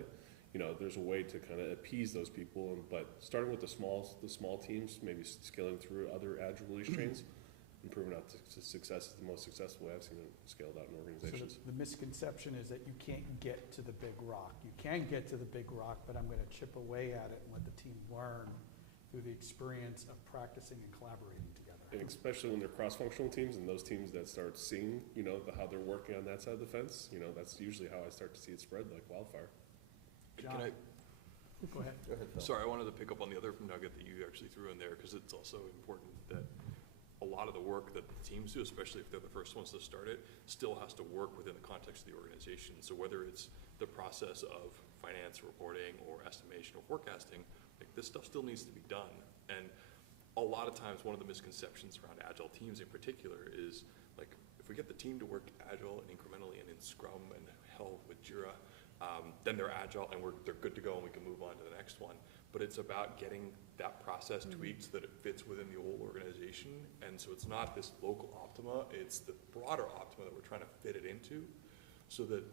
you know, there's a way to kind of appease those people, but starting with the small teams, maybe scaling through other agile release trains, and proven out to success is the most successful way I've seen it scaled out in So organizations. the misconception is that you can't get to the big rock. You can get to the big rock, but I'm gonna chip away at it and let the team learn through the experience of practicing and collaborating together. And especially when they're cross-functional teams and those teams that start seeing, how they're working on that side of the fence, that's usually how I start to see it spread like wildfire. John, Can I, go ahead. Go ahead, Phil. sorry, I wanted to pick up on the other nugget that you actually threw in there, because it's also important that a lot of the work that the teams do, especially if they're the first ones to start it, still has to work within the context of the organization. So whether it's the process of finance reporting or estimation or forecasting, like this stuff still needs to be done. And a lot of times, one of the misconceptions around Agile teams in particular is, like, if we get the team to work Agile and incrementally and in Scrum and hell with Jira, then they're Agile and they're good to go and we can move on to the next one. But it's about getting that process tweaked so that it fits within the whole organization. And so it's not this local optima, it's the broader optima that we're trying to fit it into, so that,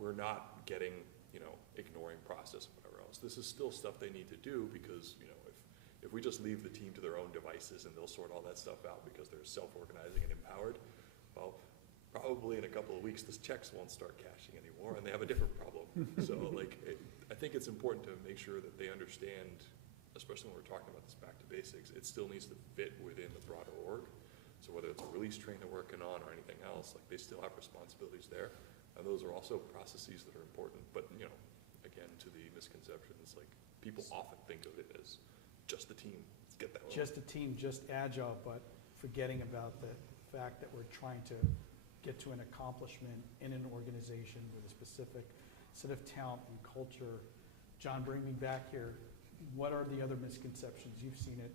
we're not getting, ignoring process and whatever else. This is still stuff they need to do, because, if we just leave the team to their own devices and they'll sort all that stuff out because they're self-organizing and empowered, well, probably in a couple of weeks, the checks won't start cashing anymore and they have a different problem. So I think it's important to make sure that they understand, especially when we're talking about this back to basics, it still needs to fit within the broader org. So whether it's a release train they're working on or anything else, like, they still have responsibilities there. And those are also processes that are important. But, again, to the misconceptions, like, people often think of it as just the team. Let's get that. Just a team, just Agile, but forgetting about the fact that we're trying to get to an accomplishment in an organization with a specific set of talent and culture. John, bring me back here. What are the other misconceptions? You've seen it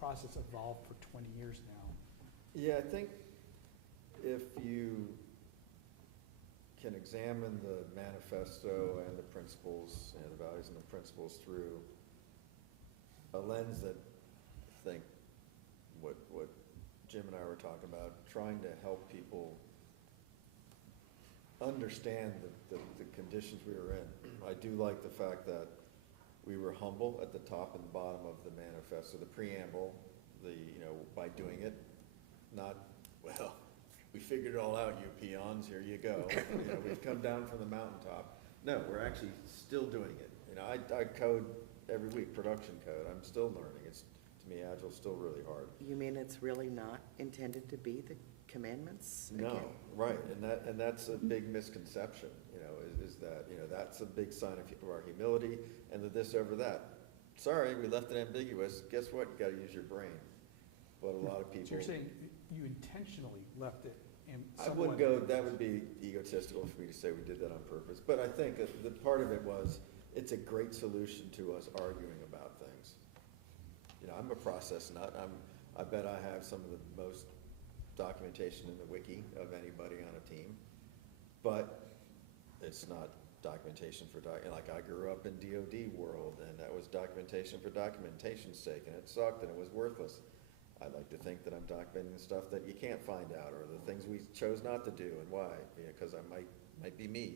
process evolve for 20 years now. Yeah, I think if you can examine the manifesto and the principles, the values and the principles through a lens that, I think, what Jim and I were talking about, trying to help people understand the conditions we were in. I do like the fact that we were humble at the top and the bottom of the manifesto, the preamble, by doing it, not, well, we figured it all out, you peons, here you go. We've come down from the mountaintop. No, we're actually still doing it. I code every week, production code. I'm still learning. To me, Agile's still really hard. You mean it's really not intended to be the commandments again? No, right, and that's a big misconception, is that, that's a big sign of our humility, and the this over that. Sorry, we left it ambiguous. Guess what? You gotta use your brain. But a lot of people. So you're saying you intentionally left it in I wouldn't go, that would be egotistical for me to say we did that on purpose, but I think the part of it was, it's a great solution to us arguing about things. I'm a process nut. I bet I have some of the most documentation in the wiki of anybody on a team, but it's not documentation for like, I grew up in DoD world, and that was documentation for documentation's sake, and it sucked and it was worthless. I'd like to think that I'm documenting the stuff that you can't find out, or the things we chose not to do and why, because I might be me.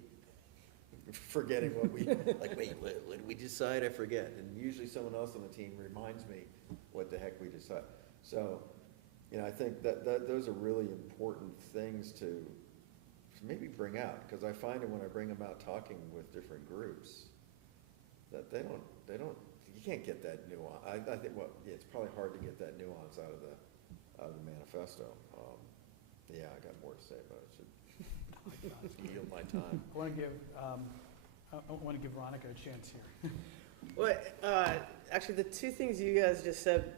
Forgetting what we, like, wait, what did we decide? I forget. And usually someone else on the team reminds me what the heck we decided. So, I think that those are really important things to maybe bring out, because I find that when I bring them out talking with different groups, that they don't, you can't get that nuance. I think, it's probably hard to get that nuance out of the manifesto. Yeah, I got more to say, but I should yield my time. I want to give Ronica a chance here. Well, actually, the two things you guys just said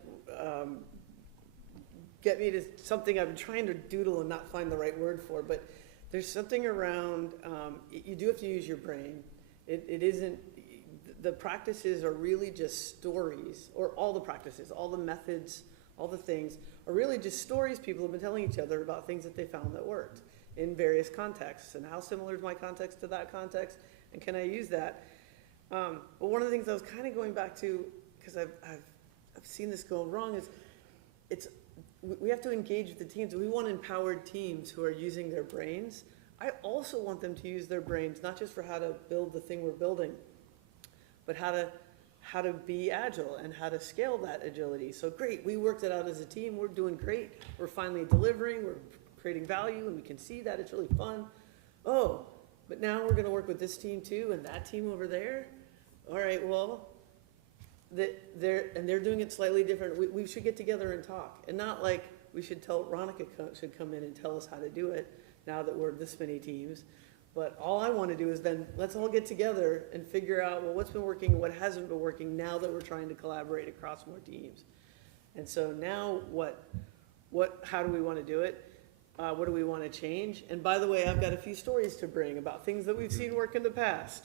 get me to something I've been trying to doodle and not find the right word for, but there's something around, you do have to use your brain. It isn't, the practices are really just stories, or all the practices, all the methods, all the things are really just stories people have been telling each other about things that they found that worked in various contexts, and how similar is my context to that context, and can I use that? But one of the things I was kind of going back to, because I've seen this go wrong, is we have to engage with the teams. We want empowered teams who are using their brains. I also want them to use their brains, not just for how to build the thing we're building, but how how to be agile and how to scale that agility. So great, we worked it out as a team, we're doing great, we're finally delivering, we're creating value, and we can see that it's really fun. Oh, but now we're gonna work with this team too, and that team over there? All right, well, they're doing it slightly different. We should get together and talk, and not like we should tell, Ronica should come in and tell us how to do it now that we're this many teams. But all I want to do is then let's all get together and figure out, well, what's been working, what hasn't been working now that we're trying to collaborate across more teams. And so now how do we want to do it? What do we want to change? And by the way, I've got a few stories to bring about things that we've seen work in the past.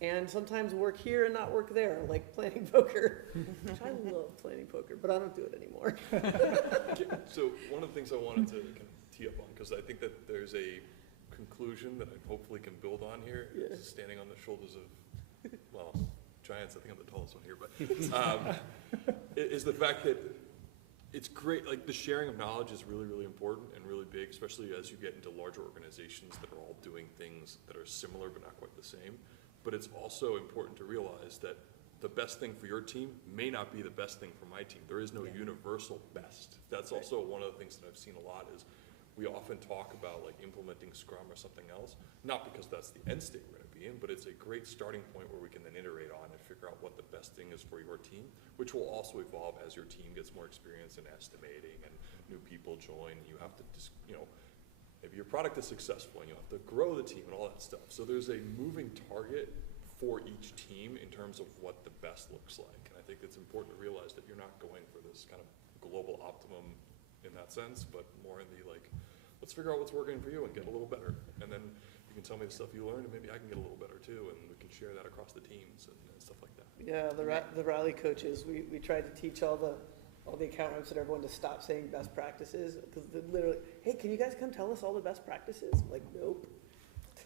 And sometimes work here and not work there, like planning poker. Which I love planning poker, but I don't do it anymore. So one of the things I wanted to kind of tee up on, because I think that there's a conclusion that I hopefully can build on here, Yeah. standing on the shoulders of, well, giants. I think I'm the tallest one here, but is the fact that it's great, like the sharing of knowledge is really, really important and really big, especially as you get into larger organizations that are all doing things that are similar but not quite the same. But it's also important to realize that the best thing for your team may not be the best thing for my team. There is no universal best. That's also one of the things that I've seen a lot is we often talk about like implementing Scrum or something else, not because that's the end state we're gonna be in, but it's a great starting point where we can then iterate on and figure out what the best thing is for your team, which will also evolve as your team gets more experience in estimating and new people join. You have to just, maybe your product is successful and you have to grow the team and all that stuff. So there's a moving target for each team in terms of what the best looks like. And I think it's important to realize that you're not going for this kind of global optimum in that sense, but more in the like, let's figure out what's working for you and get a little better. And then you can tell me the stuff you learned and maybe I can get a little better too, and we can share that across the teams and stuff like that. Yeah, the rally coaches, we tried to teach all the account reps and everyone to stop saying best practices, because they're literally, hey, can you guys come tell us all the best practices? I'm like, nope.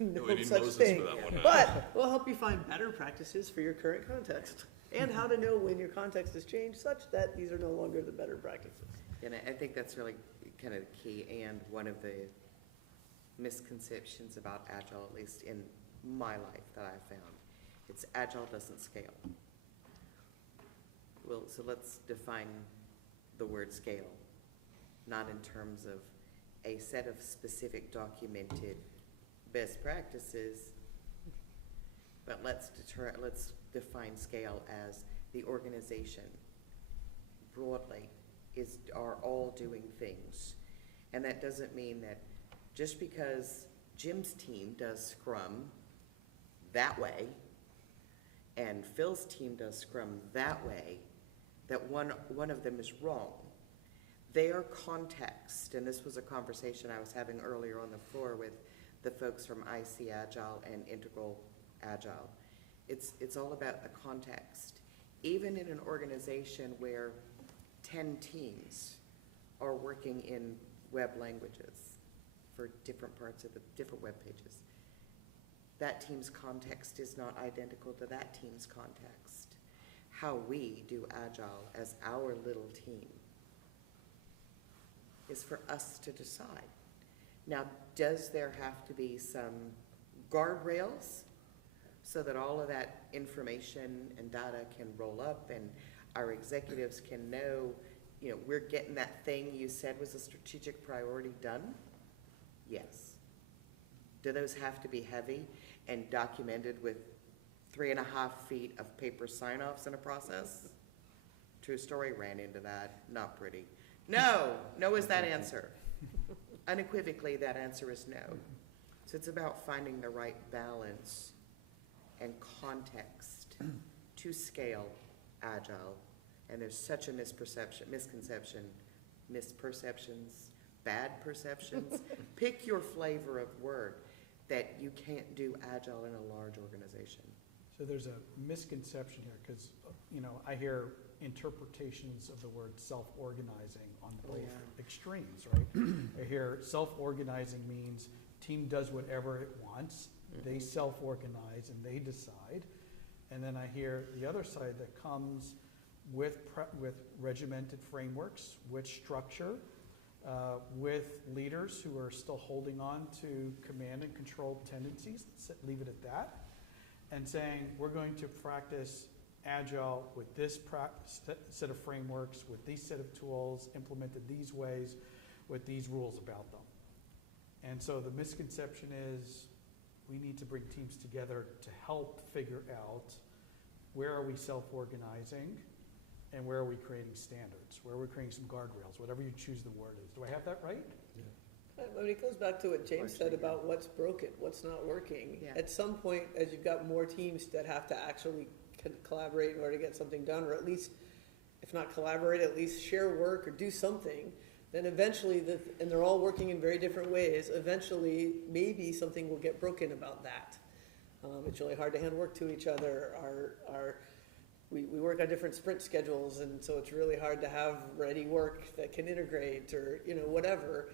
No we need such Moses thing. for that one. But we'll help you find better practices for your current context, and how to know when your context has changed such that these are no longer the better practices. And I think that's really kind of key, and one of the misconceptions about Agile, at least in my life that I've found, it's Agile doesn't scale. Well, so let's define the word scale, not in terms of a set of specific documented best practices, but let's define scale as the organization broadly are all doing things. And that doesn't mean that just because Jim's team does Scrum that way and Phil's team does Scrum that way, that one of them is wrong. They are context, and this was a conversation I was having earlier on the floor with the folks from IC Agile and Integral Agile. It's all about the context. Even in an organization where 10 teams are working in web languages for different parts of the different web pages, that team's context is not identical to that team's context. How we do Agile as our little team is for us to decide. Now, does there have to be some guardrails so that all of that information and data can roll up and our executives can know, we're getting that thing you said was a strategic priority done? Yes. Do those have to be heavy and documented with 3.5 feet of paper sign-offs in a process? True story, ran into that, not pretty. No is that answer. Unequivocally, that answer is no. So it's about finding the right balance and context to scale Agile. And there's such a misconception, misperceptions, bad perceptions, pick your flavor of word, that you can't do Agile in a large organization. So there's a misconception here, because, I hear interpretations of the word self-organizing on both extremes, right? I hear self-organizing means team does whatever it wants, they self-organize and they decide. And then I hear the other side that comes with regimented frameworks, with structure, with leaders who are still holding on to command and control tendencies, leave it at that, and saying we're going to practice Agile with this set of frameworks, with these set of tools, implemented these ways, with these rules about them. And so the misconception is we need to bring teams together to help figure out where are we self-organizing and where are we creating standards, where are we creating some guardrails, whatever you choose the word is. Do I have that right? I mean, it goes back to what James said about what's broken, what's not working. Yeah. At some point, as you've got more teams that have to actually collaborate in order to get something done, or at least, if not collaborate, at least share work or do something, then eventually, and they're all working in very different ways, eventually, maybe something will get broken about that. It's really hard to hand work to each other. We work on different sprint schedules, and so it's really hard to have ready work that can integrate or, whatever.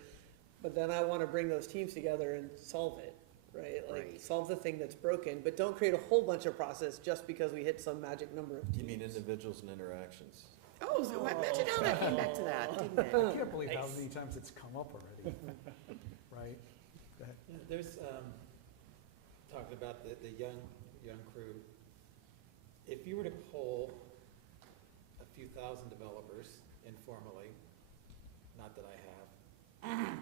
But then I want to bring those teams together and solve it, right? Like, Right. solve the thing that's broken, but don't create a whole bunch of process just because we hit some magic number of teams. You mean individuals and interactions? Oh, so imagine how that came back to that, didn't I it? can't believe how Nice. many times it's come up already, right? Go ahead. Yeah, there's, talking about the young crew, if you were to poll a few thousand developers informally, not that I have,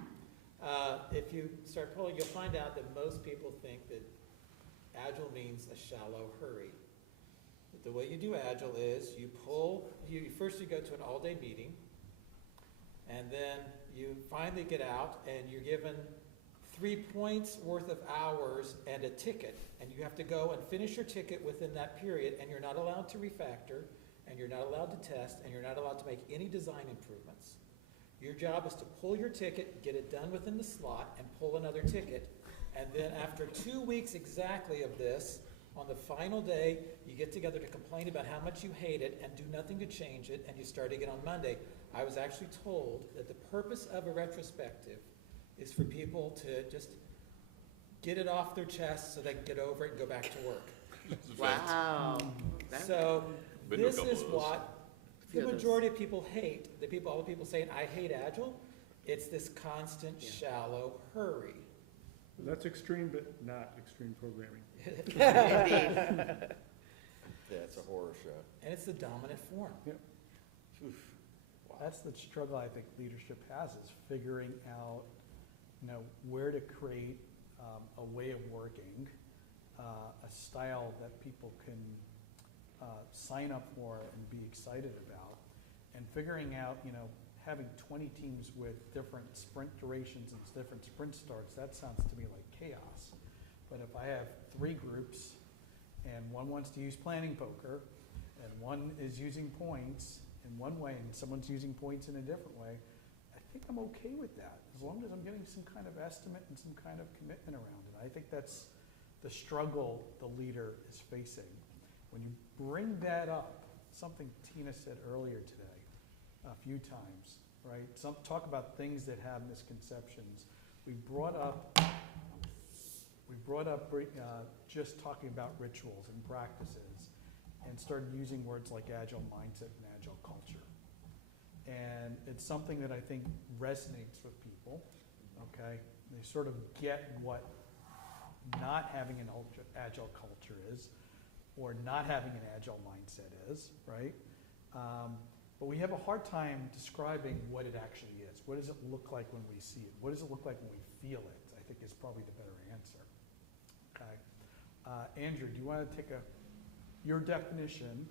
if you start polling, you'll find out that most people think that Agile means a shallow hurry. That the way you do Agile is first you go to an all-day meeting, and then you finally get out and you're given 3 points worth of hours and a ticket, and you have to go and finish your ticket within that period, and you're not allowed to refactor, and you're not allowed to test, and you're not allowed to make any design improvements. Your job is to pull your ticket, get it done within the slot, and pull another ticket. And then after 2 weeks exactly of this, on the final day, you get together to complain about how much you hate it and do nothing to change it, and you start again on Monday. I was actually told that the purpose of a retrospective is for people to just get it off their chest so they can get over it and go back to work. Wow. So Been to a this couple is of those. what the Yeah, those- majority of people hate. All the people saying, I hate Agile, it's this constant Yeah. shallow hurry. That's extreme, but not extreme programming. Indeed. Yeah, it's a horror show. And it's the dominant form. That's the struggle I think leadership has, is figuring out, where to create a way of working, a style that people can sign up for and be excited about, and figuring out, having 20 teams with different sprint durations and different sprint starts, that sounds to me like chaos. But if I have 3 groups, and one wants to use planning poker, and one is using points in one way, and someone's using points in a different way, I think I'm okay with that, as long as I'm getting some kind of estimate and some kind of commitment around it. I think that's the struggle the leader is facing. When you bring that up, something Tina said earlier today, a few times, right? Talk about things that have misconceptions. We brought up just talking about rituals and practices, and started using words like agile mindset and agile culture. And it's something that I think resonates with people, okay? They sort of get what not having an agile culture is, or not having an agile mindset is, right? But we have a hard time describing what it actually is. What does it look like when we see it? What does it look like when we feel it? I think is probably the better answer. Okay. Andrew, do you want to take your definition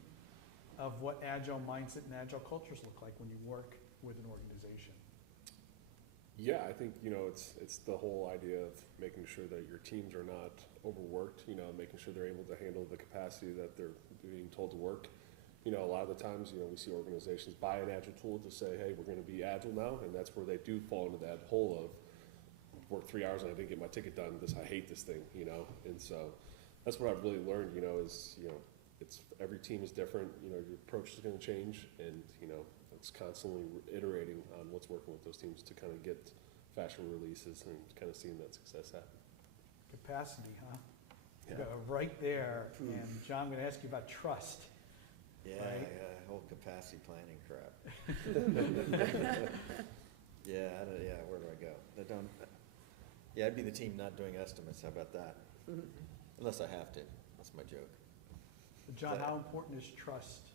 of what agile mindset and agile cultures look like when you work with an organization? Yeah, I think, it's the whole idea of making sure that your teams are not overworked, making sure they're able to handle the capacity that they're being told to work. A lot of the times, we see organizations buy an agile tool to say, hey, we're going to be agile now, and that's where they do fall into that hole of work 3 hours and I didn't get my ticket done. I hate this thing, and so that's what I've really learned, is it's every team is different. Your approach is going to change, and it's constantly iterating on what's working with those teams to kind of get faster releases and kind of seeing that success happen. Capacity, huh? You Yeah. go right there. And John, I'm going to ask you about trust. Yeah, Right. yeah, whole capacity planning crap. Yeah, where do I go? I'd be the team not doing estimates, how about that? Unless I have to, that's my joke. John, That- how important is trust,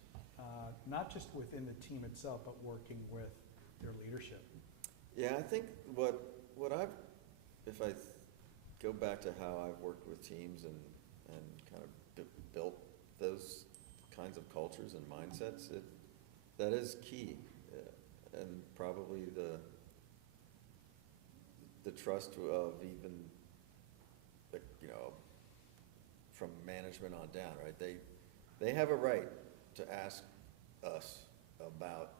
not just within the team itself, but working with their leadership? Yeah, I think what I've, if I go back to how I've worked with teams and kind of built those kinds of cultures and mindsets, that is key. And probably the trust of even, from management on down, right? They have a right to ask us about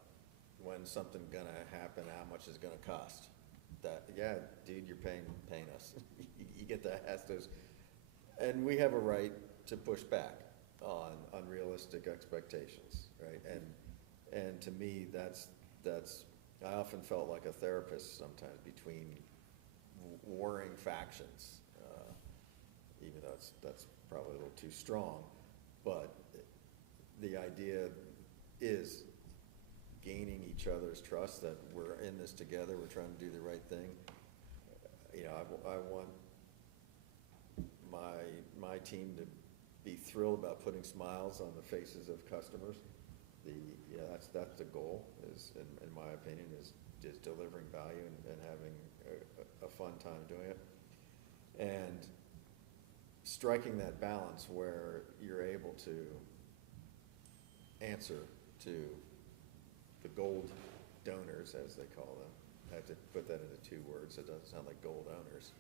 when something gonna happen, how much it's gonna cost. That, yeah, dude, you're paying us. You get to ask those. And we have a right to push back on unrealistic expectations, right? And to me, that's, I often felt like a therapist sometimes between warring factions, even though that's probably a little too strong. But the idea is gaining each other's trust, that we're in this together, we're trying to do the right thing. I want my team to be thrilled about putting smiles on the faces of customers. That's the goal, is, in my opinion, is just delivering value and having a fun time doing it. And striking that balance where you're able to answer to the gold donors, as they call them. I have to put that into 2 words, so it doesn't sound like gold owners.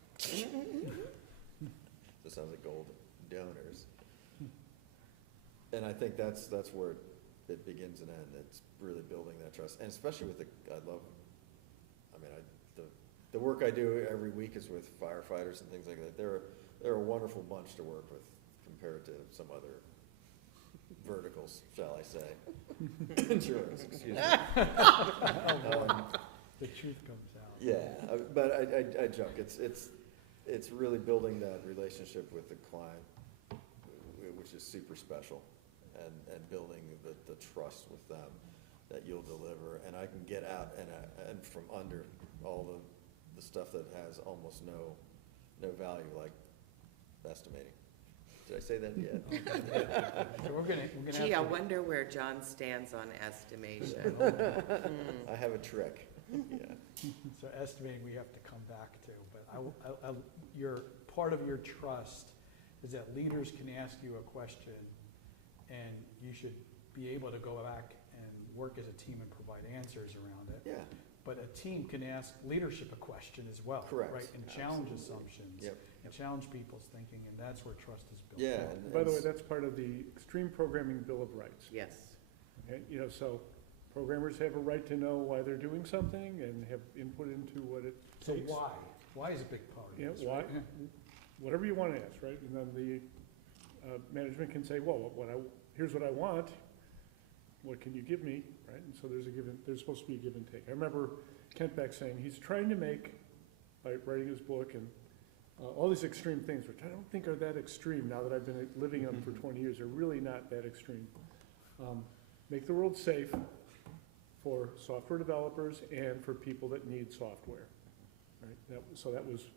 It sounds like gold donors. And I think that's where it begins and ends. It's really building that trust, and especially with the work I do every week is with firefighters and things like that. They're a wonderful bunch to work with compared to some other verticals, shall I say. Insurance, excuse me. The truth comes out. Yeah, but I joke. It's really building that relationship with the client, which is super special, and building the trust with them that you'll deliver, and I can get out and from under all the stuff that has almost no value, like estimating. Did I say that yet? So we're gonna Gee, I have to, wonder where John stands on estimation. I have a trick. Yeah. so estimating we have to come back to, but part of your trust is that leaders can ask you a question, and you should be able to go back and work as a team and provide answers around it. Yeah. But a team can ask leadership a question as well. Correct. Right, and challenge Absolutely. assumptions. Yep. And challenge people's thinking, and that's where trust is built. Yeah. By the way, that's part of the Extreme Programming Bill of Rights. Yes. Okay, so programmers have a right to know why they're doing something and have input into what it So takes. why? Why is a big part of Yeah, this, why? right? Whatever you want to ask, right? And then the management can say, well, here's what I want. What can you give me, right? And so there's supposed to be a give and take. I remember Kent Beck saying he's trying to make, by writing his book and all these extreme things, which I don't think are that extreme now that I've been living them for 20 years. They're really not that extreme. Make the world safe for software developers and for people that need software, right? So that was,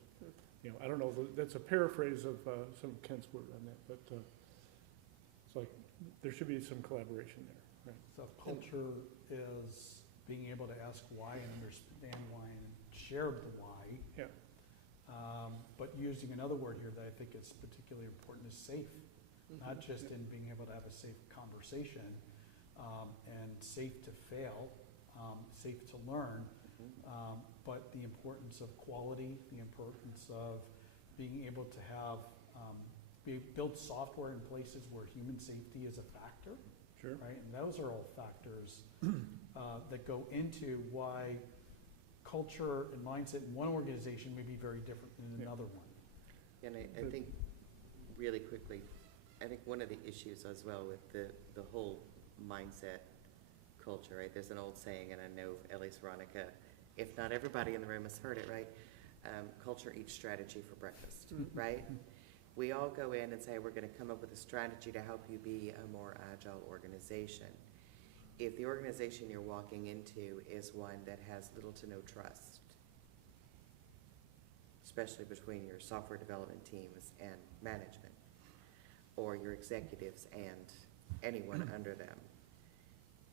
I don't know, that's a paraphrase of some of Kent's word on that, but it's like there should be some collaboration there, right? So culture is being able to ask why and understand why and share the why. Yeah. But using another word here that I think is particularly important is safe, not just in being able to have a safe conversation, and safe to fail, safe to learn, but the importance of quality, the importance of being able to have, build software in places where human safety is a factor. Sure. Right, and those are all factors that go into why culture and mindset in one organization may be very different than another one. And I think, really quickly, I think one of the issues as well with the whole mindset culture, right? There's an old saying, and I know at least Ronica, if not everybody in the room has heard it, right? Culture eats strategy for breakfast, right? We all go in and say, we're gonna come up with a strategy to help you be a more agile organization. If the organization you're walking into is one that has little to no trust, especially between your software development teams and management, or your executives and anyone under them.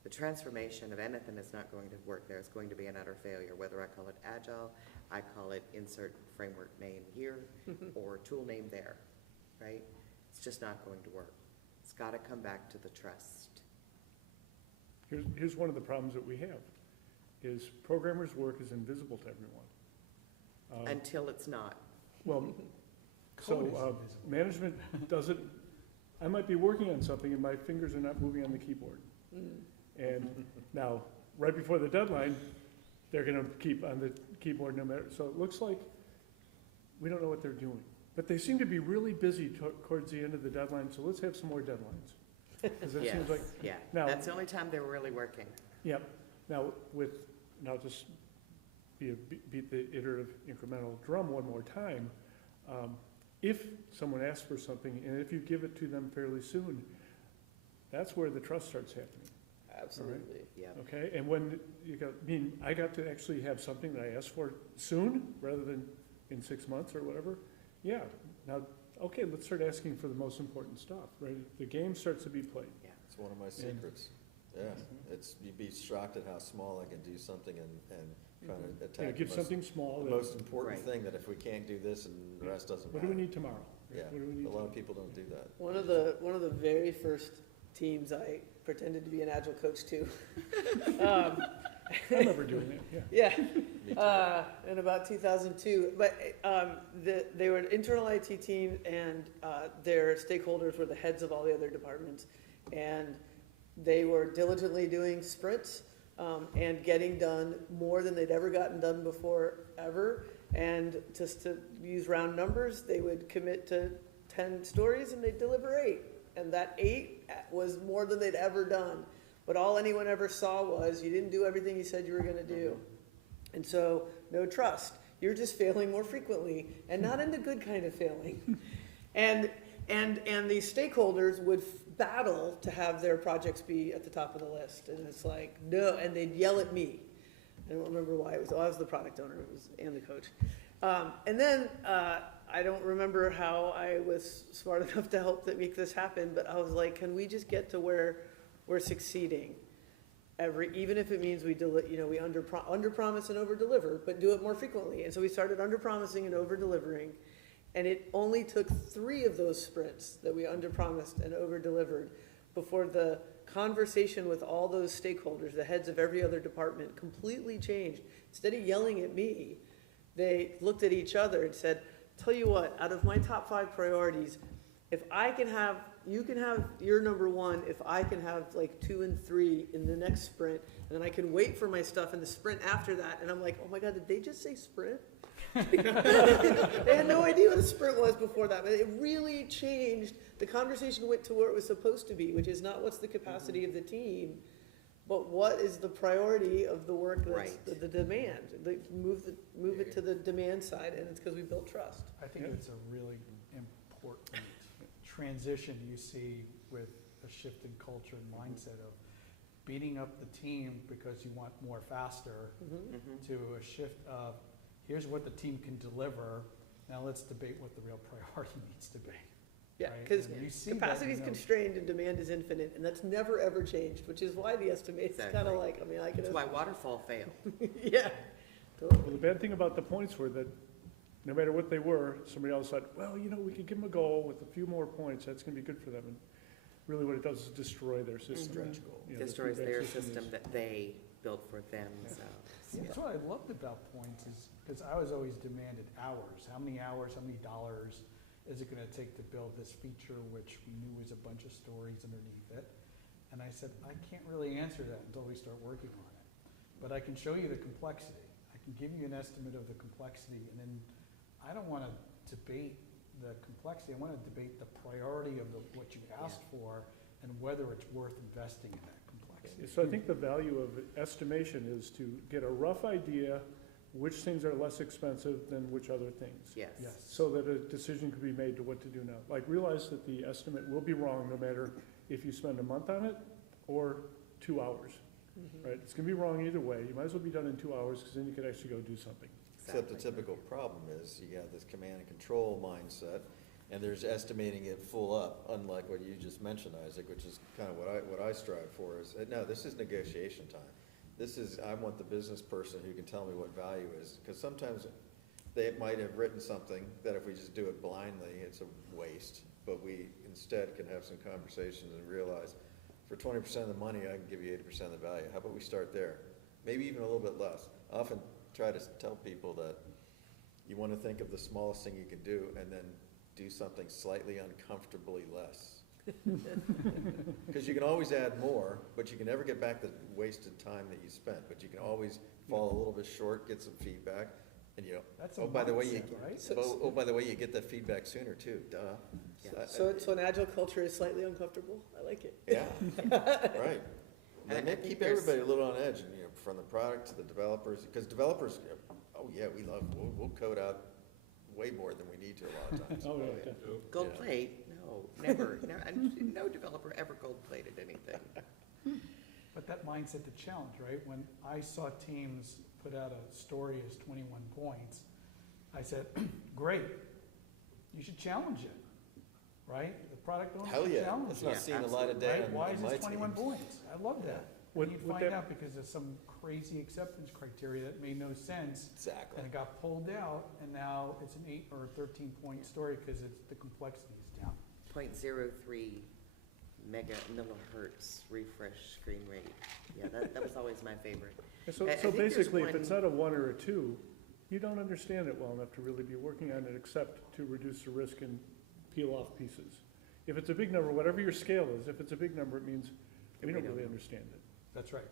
The transformation of anything is not going to work there. It's going to be an utter failure, whether I call it Agile, I call it insert framework name here, or tool name there, right? It's just not going to work. It's got to come back to the trust. Here's one of the problems that we have, is programmers' work is invisible to everyone. Until it's not. Well, Code is so invisible. management doesn't, I might be working on something and my fingers are not moving on the keyboard. And now, right before the deadline, they're gonna keep on the keyboard no matter, so it looks like we don't know what they're doing. But they seem to be really busy towards the end of the deadline, so let's have some more deadlines. 'Cause it Yes, seems like, yeah. now- That's the only time they were really working. yep, now just beat the iterative incremental drum one more time. If someone asks for something, and if you give it to them fairly soon, that's where the trust starts happening, Absolutely. Yeah. okay? And when I got to actually have something that I asked for soon, rather than in 6 months or whatever, yeah, now, okay, let's start asking for the most important stuff, right? The game starts to be played. It's one of my secrets. Yeah, you'd be shocked at how small I can do something and trying to attack Give something small. the that- most important Right. thing, that if we can't do this and the rest doesn't What matter. do we need tomorrow? Yeah, What do we need a lot of people don't do that. One of the very first teams I pretended to be an Agile coach to. I remember doing that, yeah. Yeah, Me too. in about 2002. But they were an internal IT team, and their stakeholders were the heads of all the other departments. And they were diligently doing sprints and getting done more than they'd ever gotten done before, ever. And just to use round numbers, they would commit to 10 stories and they'd deliver 8. And that 8 was more than they'd ever done. But all anyone ever saw was you didn't do everything you said you were going to do. And so, no trust. You're just failing more frequently, and not in the good kind of failing. And these stakeholders would battle to have their projects be at the top of the list. And it's like, no, and they'd yell at me. I don't remember why it was. I was the product owner, and the coach. And then I don't remember how I was smart enough to help make this happen, but I was like, can we just get to where we're succeeding? Even if it means we under promise and over deliver, but do it more frequently. And so we started under promising and over delivering, and it only took 3 of those sprints that we under promised and over delivered before the conversation with all those stakeholders, the heads of every other department, completely changed. Instead of yelling at me, they looked at each other and said, tell you what, out of my top 5 priorities, if I can have, you can have your number 1, if I can have like 2 and 3 in the next sprint, and then I can wait for my stuff in the sprint after that. And I'm like, oh my God, did they just say sprint? They had no idea what a sprint was before that, but it really changed. The conversation went to where it was supposed to be, which is not what's the capacity of the team, but what is the priority of the work that's Right. the demand. Move it to the demand side, and it's because we built trust. I think Yeah. it's a really important transition you see with a shift in culture and mindset of beating up the team because you want more faster to a shift of here's what the team can deliver. Now let's debate what the real priority needs to be. Yeah, Right, because and you see capacity is that, you know. constrained and demand is infinite, and that's never ever changed, which is why the estimate's kind Exactly. of like, I can. That's why waterfall failed. Yeah. Well, the bad thing about the points were that no matter what they were, somebody else said, well, we could give them a goal with a few more points, that's gonna be good for them. And really what it does is destroy their system. Stretch goal. You know, the Destroys feedback their is- system that they built for themselves. That's what I loved about points is, because I was always demanded hours. How many hours, how many dollars is it gonna take to build this feature, which we knew was a bunch of stories underneath it? And I said, I can't really answer that until we start working on it. But I can show you the complexity. I can give you an estimate of the complexity, and then I don't wanna debate the complexity. I wanna debate the priority of what you asked for and whether it's worth investing in that complexity. So I think the value of estimation is to get a rough idea which things are less expensive than which other things. Yes. Yes. So that a decision could be made to what to do now. Like realize that the estimate will be wrong no matter if you spend a month on it or 2 hours, right? It's gonna be wrong either way. You might as well be done in 2 hours because then you could actually go do something. Except the Exactly. typical problem is you got this command and control mindset, And there's estimating it full up, unlike what you just mentioned, Isaac, which is kind of what I strive for is, no, this is negotiation time. This is, I want the business person who can tell me what value is, because sometimes they might have written something that if we just do it blindly, it's a waste, but we instead can have some conversations and realize for 20% of the money, I can give you 80% of the value. How about we start there? Maybe even a little bit less. I often try to tell people that you want to think of the smallest thing you can do and then do something slightly uncomfortably less. Because you can always add more, but you can never get back the wasted time that you spent. But you can always fall a little bit short, get some feedback, and you know, That's a oh, by the way, mindset, right? oh, by the way, you get that feedback sooner too, duh. Yeah. So an agile culture is slightly uncomfortable? I like it. Yeah, right. And I And think keep there's- everybody a little on edge, and, you know, from the product to the developers, because developers, oh yeah, we'll code out way more than we need to a lot of times. Oh, yeah, definitely. Gold Yeah. plate? No, never. No developer ever gold plated anything. But that mindset to challenge, right? When I saw teams put out a story as 21 points, I said, great, you should challenge it, right? The product owner Hell should yeah, challenge it's it, not Yeah, seeing the light of day right? on Why on is my this 21 team. points? I love that. Would- And you'd would find that- out because of some crazy acceptance criteria that made no sense, Exactly. and it got pulled out, and now it's an 8 or 13 point story because it's, the complexity is down. 0.03 mega millihertz refresh screen rate. Yeah, that was always my favorite. So, I so think there's basically, if one- it's not a 1 or a 2, you don't understand it well enough to really be working on it, except to reduce the risk and peel off pieces. If it's a big number, whatever your scale is, if it's a big number, it means we don't really understand it. That's right.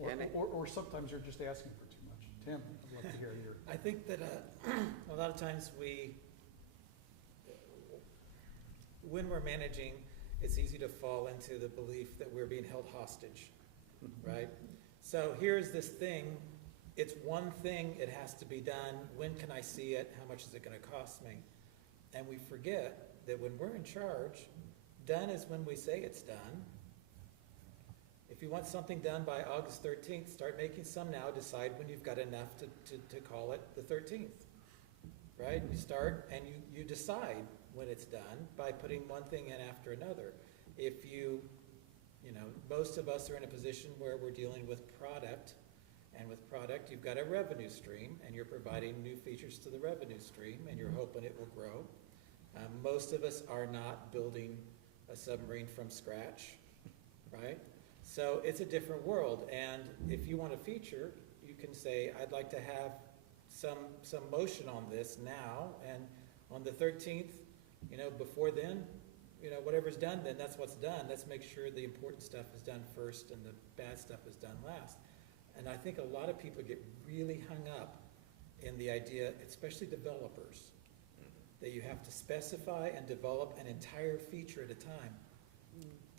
Yeah, and Or sometimes you're just asking for too much. Tim, I'd love to hear your. I think that a lot of times when we're managing, it's easy to fall into the belief that we're being held hostage, right? So here's this thing, it's one thing, it has to be done, when can I see it, how much is it gonna cost me? And we forget that when we're in charge, done is when we say it's done. If you want something done by August 13th, start making some now, decide when you've got enough to call it the 13th, right? You start and you decide when it's done by putting one thing in after another. If you know, most of us are in a position where we're dealing with product, and with product, you've got a revenue stream, and you're providing new features to the revenue stream, and you're hoping it will grow. Most of us are not building a submarine from scratch, right? So it's a different world, and if you want a feature, you can say, I'd like to have some motion on this now, and on the 13th, you know, before then, you know, whatever's done then, that's what's done. Let's make sure the important stuff is done first and the bad stuff is done last. And I think a lot of people get really hung up in the idea, especially developers, that you have to specify and develop an entire feature at a time.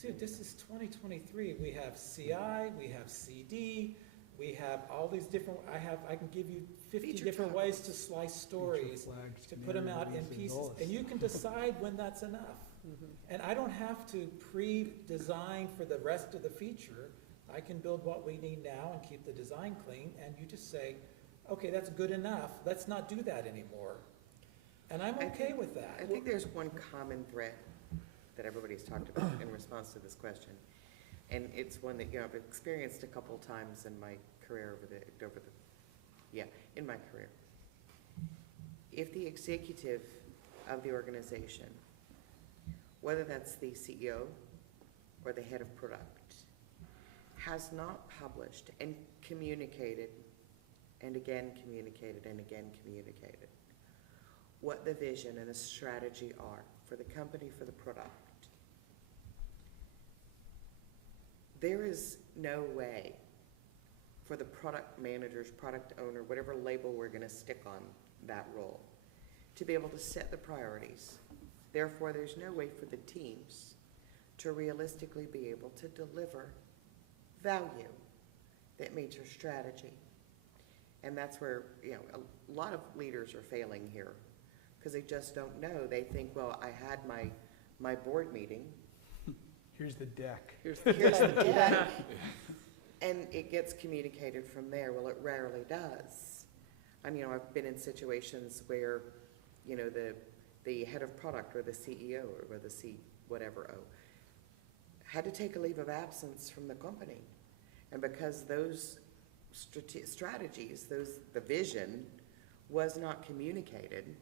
Dude, this is 2023. We have CI, we have CD, we have all these different, I can give you 50 Feature different topics. ways to slice stories, Flags, to put them out in communities, and pieces, goals. and you can decide when that's enough. And I don't have to pre-design for the rest of the feature. I can build what we need now and keep the design clean, and you just say, okay, that's good enough, let's not do that anymore. And I'm okay with that. I think there's one common thread that everybody's talked about in response to this question. And it's one that, you know, I've experienced a couple times in my career in my career. If the executive of the organization, whether that's the CEO or the head of product, has not published and communicated and again communicated and again communicated what the vision and the strategy are for the company, for the product, there is no way for the product managers, product owner, whatever label we're going to stick on that role, to be able to set the priorities. Therefore, there's no way for the teams to realistically be able to deliver value that meets your strategy. And that's where, you know, a lot of leaders are failing here because they just don't know. They think, well, I had my board meeting. Here's the deck. Here's the Yeah. And it gets communicated from there. Well, it rarely does. And, you know, I've been in situations where, you know, the the head of product or the CEO or the whatever had to take a leave of absence from the company. And because those strategies, the vision was not communicated,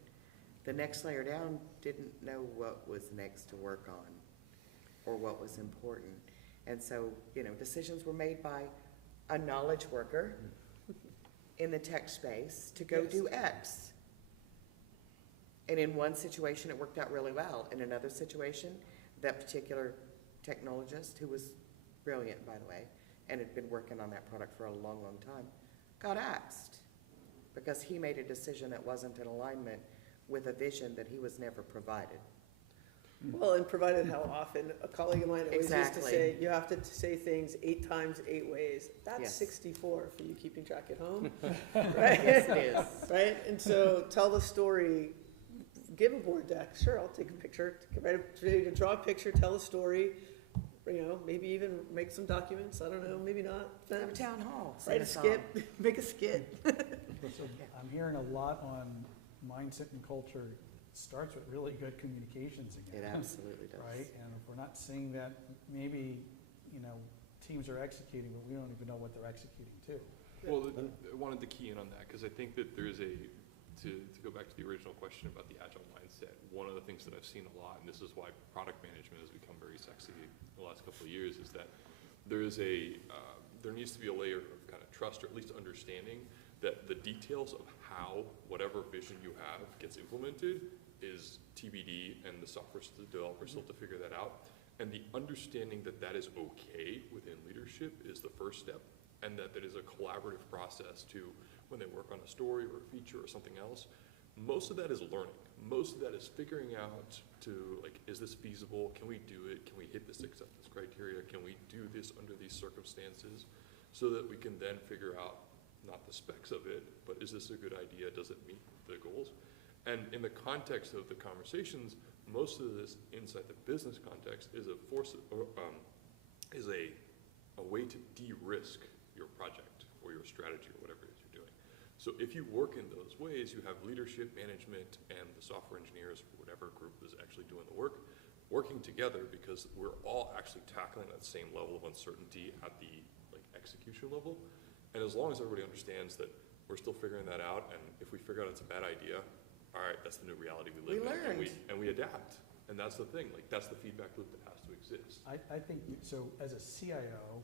the next layer down didn't know what was next to work on or what was important. And so, decisions were made by a knowledge worker in the tech space to go do X. And in one situation, it worked out really well. In another situation, that particular technologist, who was brilliant, by the way, and had been working on that product for a long, long time, got axed because he made a decision that wasn't in alignment with a vision that he was never provided. Well, and provided how often, a colleague of mine always used to Exactly. say, you have to say things 8 times, 8 ways. That's Yes. 64 for you keeping track at home, right? Yes, it is. Right? And so tell the story, give a board deck. Sure, I'll take a picture, draw a picture, tell a story, maybe even make some documents. I don't know, maybe not. Have a town hall. Write a sing skit, song. make a skit. So I'm hearing a lot on mindset and culture. It starts with really good communications again. It absolutely does. Right? And if we're not seeing that, maybe, teams are executing, but we don't even know what they're executing to. Well, I wanted to key in on that because I think that there's to go back to the original question about the agile mindset, one of the things that I've seen a lot, and this is why product management has become very sexy in the last couple of years, is that there needs to be a layer of kind of trust, or at least understanding that the details of how whatever vision you have gets implemented is TBD, and the software developers still have to figure that out. And the understanding that that is okay within leadership is the first step, and that is a collaborative process to, when they work on a story or a feature or something else, most of that is learning. Most of that is figuring out is this feasible? Can we do it? Can we hit this acceptance criteria? Can we do this under these circumstances? So that we can then figure out, not the specs of it, but is this a good idea? Does it meet the goals? And in the context of the conversations, most of this inside the business context is a way to de-risk your project or your strategy or whatever it is you're doing. So if you work in those ways, you have leadership, management, and the software engineers, whatever group is actually doing the work, working together, because we're all actually tackling that same level of uncertainty at the execution level. And as long as everybody understands that we're still figuring that out, and if we figure out it's a bad idea, all right, that's the new reality we live in, and we adapt. And that's the thing, that's the feedback loop that has to exist. I think, so as a CIO,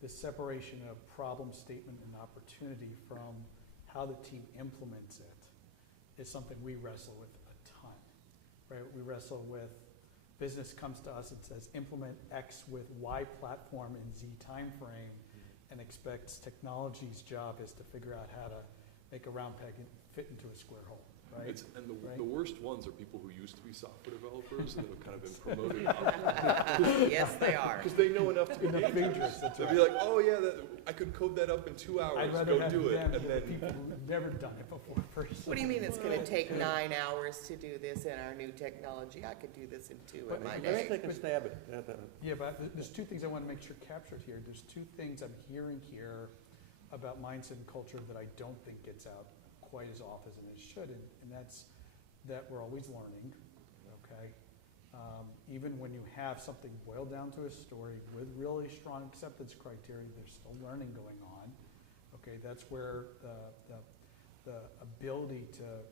the separation of problem statement and opportunity from how the team implements it is something we wrestle with a ton, right? We wrestle with, business comes to us, it says implement X with Y platform in Z time frame, and expects technology's job is to figure out how to make a round peg fit into a square hole, right? The worst ones are people who used to be software developers and have kind of been promoted up. Yes, they are. Because they know enough to be dangerous. That's They'll right. be like, oh yeah, I could code that up in 2 hours, I'd rather go have do it. them And than then, people who've never done it before first. What do you mean it's gonna take 9 hours to do this in our new technology? I could do this in 2 in my Let's day. take a stab at that. Yeah, but there's 2 things I want to make sure captured here. There's 2 things I'm hearing here about mindset and culture that I don't think gets out quite as often as it should, and that's that we're always learning, okay? Even when you have something boiled down to a story with really strong acceptance criteria, there's still learning going on, okay? That's where the ability to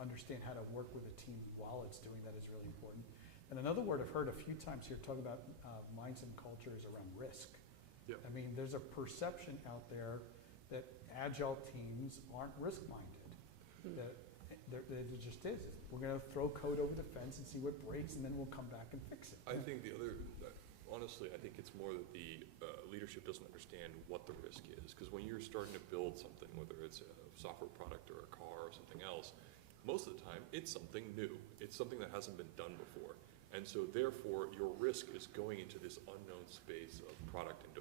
understand how to work with a team while it's doing that is really important. And another word I've heard a few times here talk about mindset and culture is around risk. Yep. I mean, there's a perception out there that agile teams aren't risk-minded. That there just is. We're going to throw code over the fence and see what breaks, and then we'll come back and fix it. I think honestly, I think it's more that the leadership doesn't understand what the risk is. Because when you're starting to build something, whether it's a software product or a car or something else, most of the time it's something new. It's something that hasn't been done before. And so therefore, your risk is going into this unknown space of product and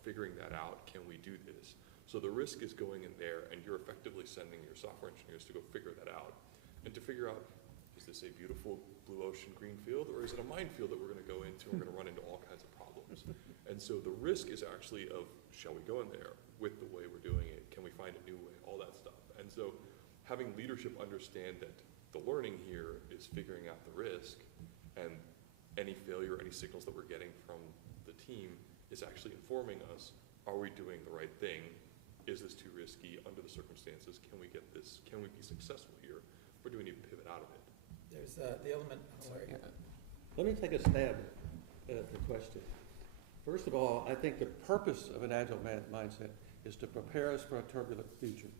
figuring that out. Can we do this? So the risk is going in there, and you're effectively sending your software engineers to go figure that out. And to figure out, is this a beautiful blue ocean green field, or is it a minefield that we're going to go into and we're going to run into all kinds of problems? And so the risk is actually of, shall we go in there with the way we're doing it? Can we find a new way? All that stuff. And so having leadership understand that the learning here is figuring out the risk, and any failure, any signals that we're getting from the team is actually informing us, are we doing the right thing? Is this too risky under the circumstances? Can we get this, can we be successful here? Or do we need to pivot out of it? There's the element, sorry. Let me take a stab at the question. First of all, I think the purpose of an agile mindset is to prepare us for a turbulent future.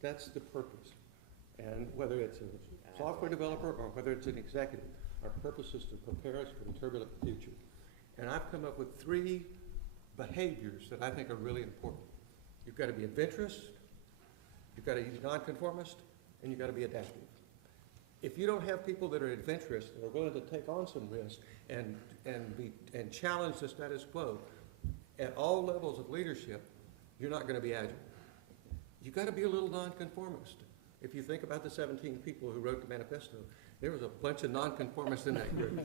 That's the purpose. And whether it's a software developer or whether it's an executive, our purpose is to prepare us for the turbulent future. And I've come up with 3 behaviors that I think are really important. You've got to be adventurous, you've got to be nonconformist, and you've got to be adaptive. If you don't have people that are adventurous, that are willing to take on some risk and challenge the status quo at all levels of leadership, you're not going to be agile. You've got to be a little nonconformist. If you think about the 17 people who wrote the manifesto, there was a bunch of nonconformists in that group.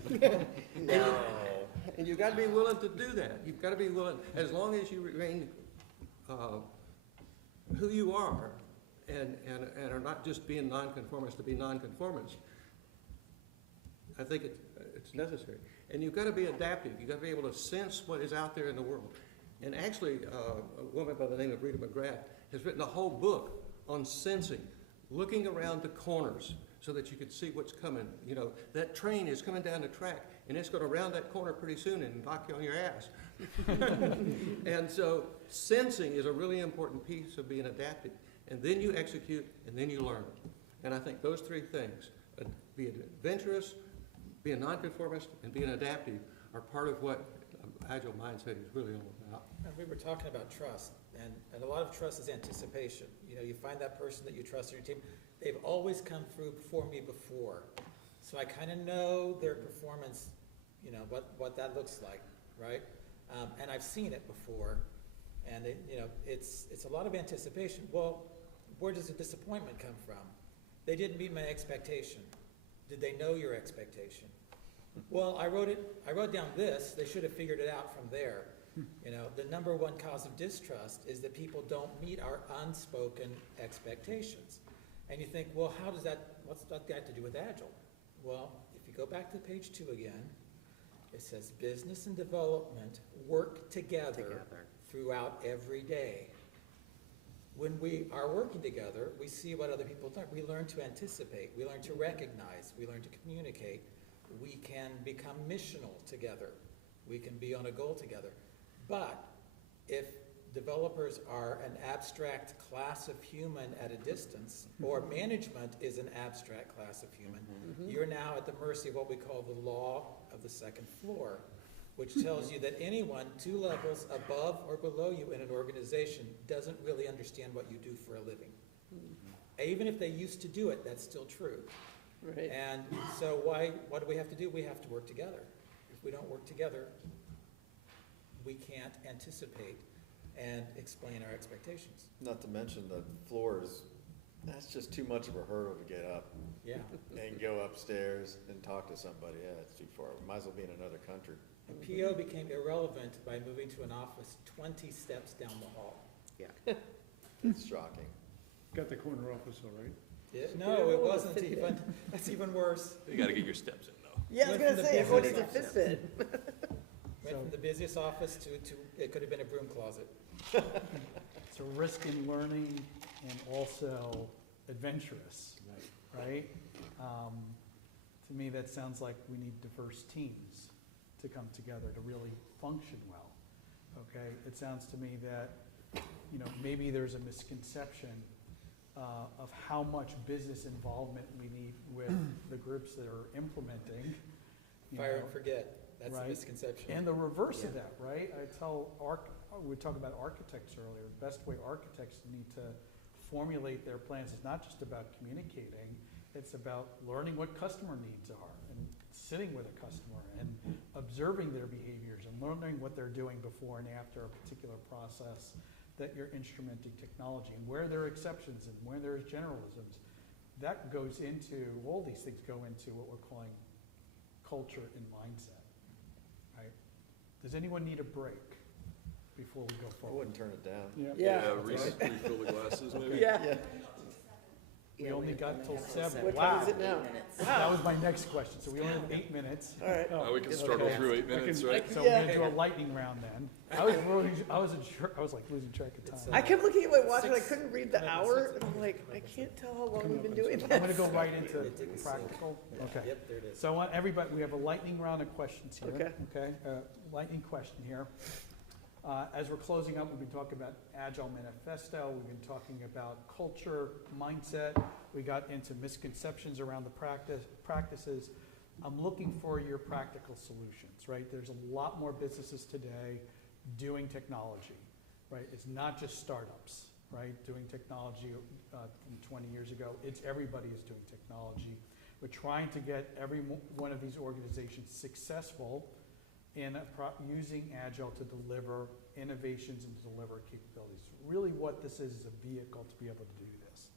And you've got to be willing to do that. You've got to be willing, as long as you remain who you are and are not just being nonconformist to be nonconformist, I think it's necessary. And you've got to be adaptive. You've got to be able to sense what is out there in the world. And actually, a woman by the name of Rita McGrath has written a whole book on sensing, looking around the corners so that you can see what's coming. You know, that train is coming down the track, and it's going to round that corner pretty soon and knock you on your ass. And so sensing is a really important piece of being adaptive. And then you execute, and then you learn. And I think those 3 things, being adventurous, being nonconformist, and being adaptive, are part of what Agile Mindset is really all about. And we were talking about trust, and a lot of trust is anticipation. You know, you find that person that you trust in your team, they've always come through for me before. So I kind of know their performance, you know, what that looks like, right? And I've seen it before, and it's a lot of anticipation. Well, where does the disappointment come from? They didn't meet my expectation. Did they know your expectation? Well, I wrote down this, they should have figured it out from there. You know, the number 1 cause of distrust is that people don't meet our unspoken expectations. And you think, well, what's that got to do with Agile? Well, if you go back to page 2 again, it says business and development work together throughout every day. When we are working together, we see what other people do. We learn to anticipate, we learn to recognize, we learn to communicate. We can become missional together. We can be on a goal together. But if developers are an abstract class of human at a distance, or management is an abstract class of human, you're now at the mercy of what we call the law of the second floor, which tells you that anyone 2 levels above or below you in an organization doesn't really understand what you do for a living. Even if they used to do it, that's still true. Right. And so what do we have to do? We have to work together. If we don't work together, we can't anticipate and explain our expectations. Not to mention the floors, that's just too much of a hurdle to get up. Yeah. And go upstairs and talk to somebody. Yeah, it's too far. We might as well be in another country. And PO became irrelevant by moving to an office 20 steps down the hall. Yeah. It's shocking. Got the corner office all right. No, it wasn't even. That's even worse. You gotta get your steps in, though. Yeah, I was going to say, everyone needs a Fitbit. Went from the busiest office to it could have been a broom closet. So risk in learning and also adventurous, right? To me, that sounds like we need diverse teams to come together to really function well, okay? It sounds to me that, you know, maybe there's a misconception of how much business involvement we need with the groups that are implementing. Fire and forget. That's right? the misconception. And the reverse of that, right? We talked about architects earlier. The best way architects need to formulate their plans is not just about communicating, it's about learning what customer needs are and sitting with a customer and observing their behaviors and learning what they're doing before and after a particular process that you're instrumenting technology and where there are exceptions and where there's generalisms. That goes into, all these things go into what we're calling culture and mindset, right? Does anyone need a break before we go I forward? wouldn't turn it down. Yeah. Yeah. Refill the glasses, maybe? Yeah. We Yeah, only got till 7. What Wow. time is it now? That was my next question. So we only have 8 minutes. All right. We can Good struggle job. through 8 minutes, right? So we're gonna do a lightning round then. I wasn't sure, I was like losing track of time. I kept looking at my watch and I 6 couldn't read the hour, and I'm like, I can't tell how long we've been doing I'm this. gonna go right into practical. Okay. Yep, there it is. So I want everybody, we have a lightning round of questions here. Okay. Okay, lightning question here. As we're closing up, we've been talking about Agile Manifesto, we've been talking about culture, mindset, we got into misconceptions around the practices. I'm looking for your practical solutions, right? There's a lot more businesses today doing technology, right? It's not just startups, right? Doing technology from 20 years ago. It's everybody is doing technology. We're trying to get every one of these organizations successful in using Agile to deliver innovations and to deliver capabilities. Really what this is a vehicle to be able to do this.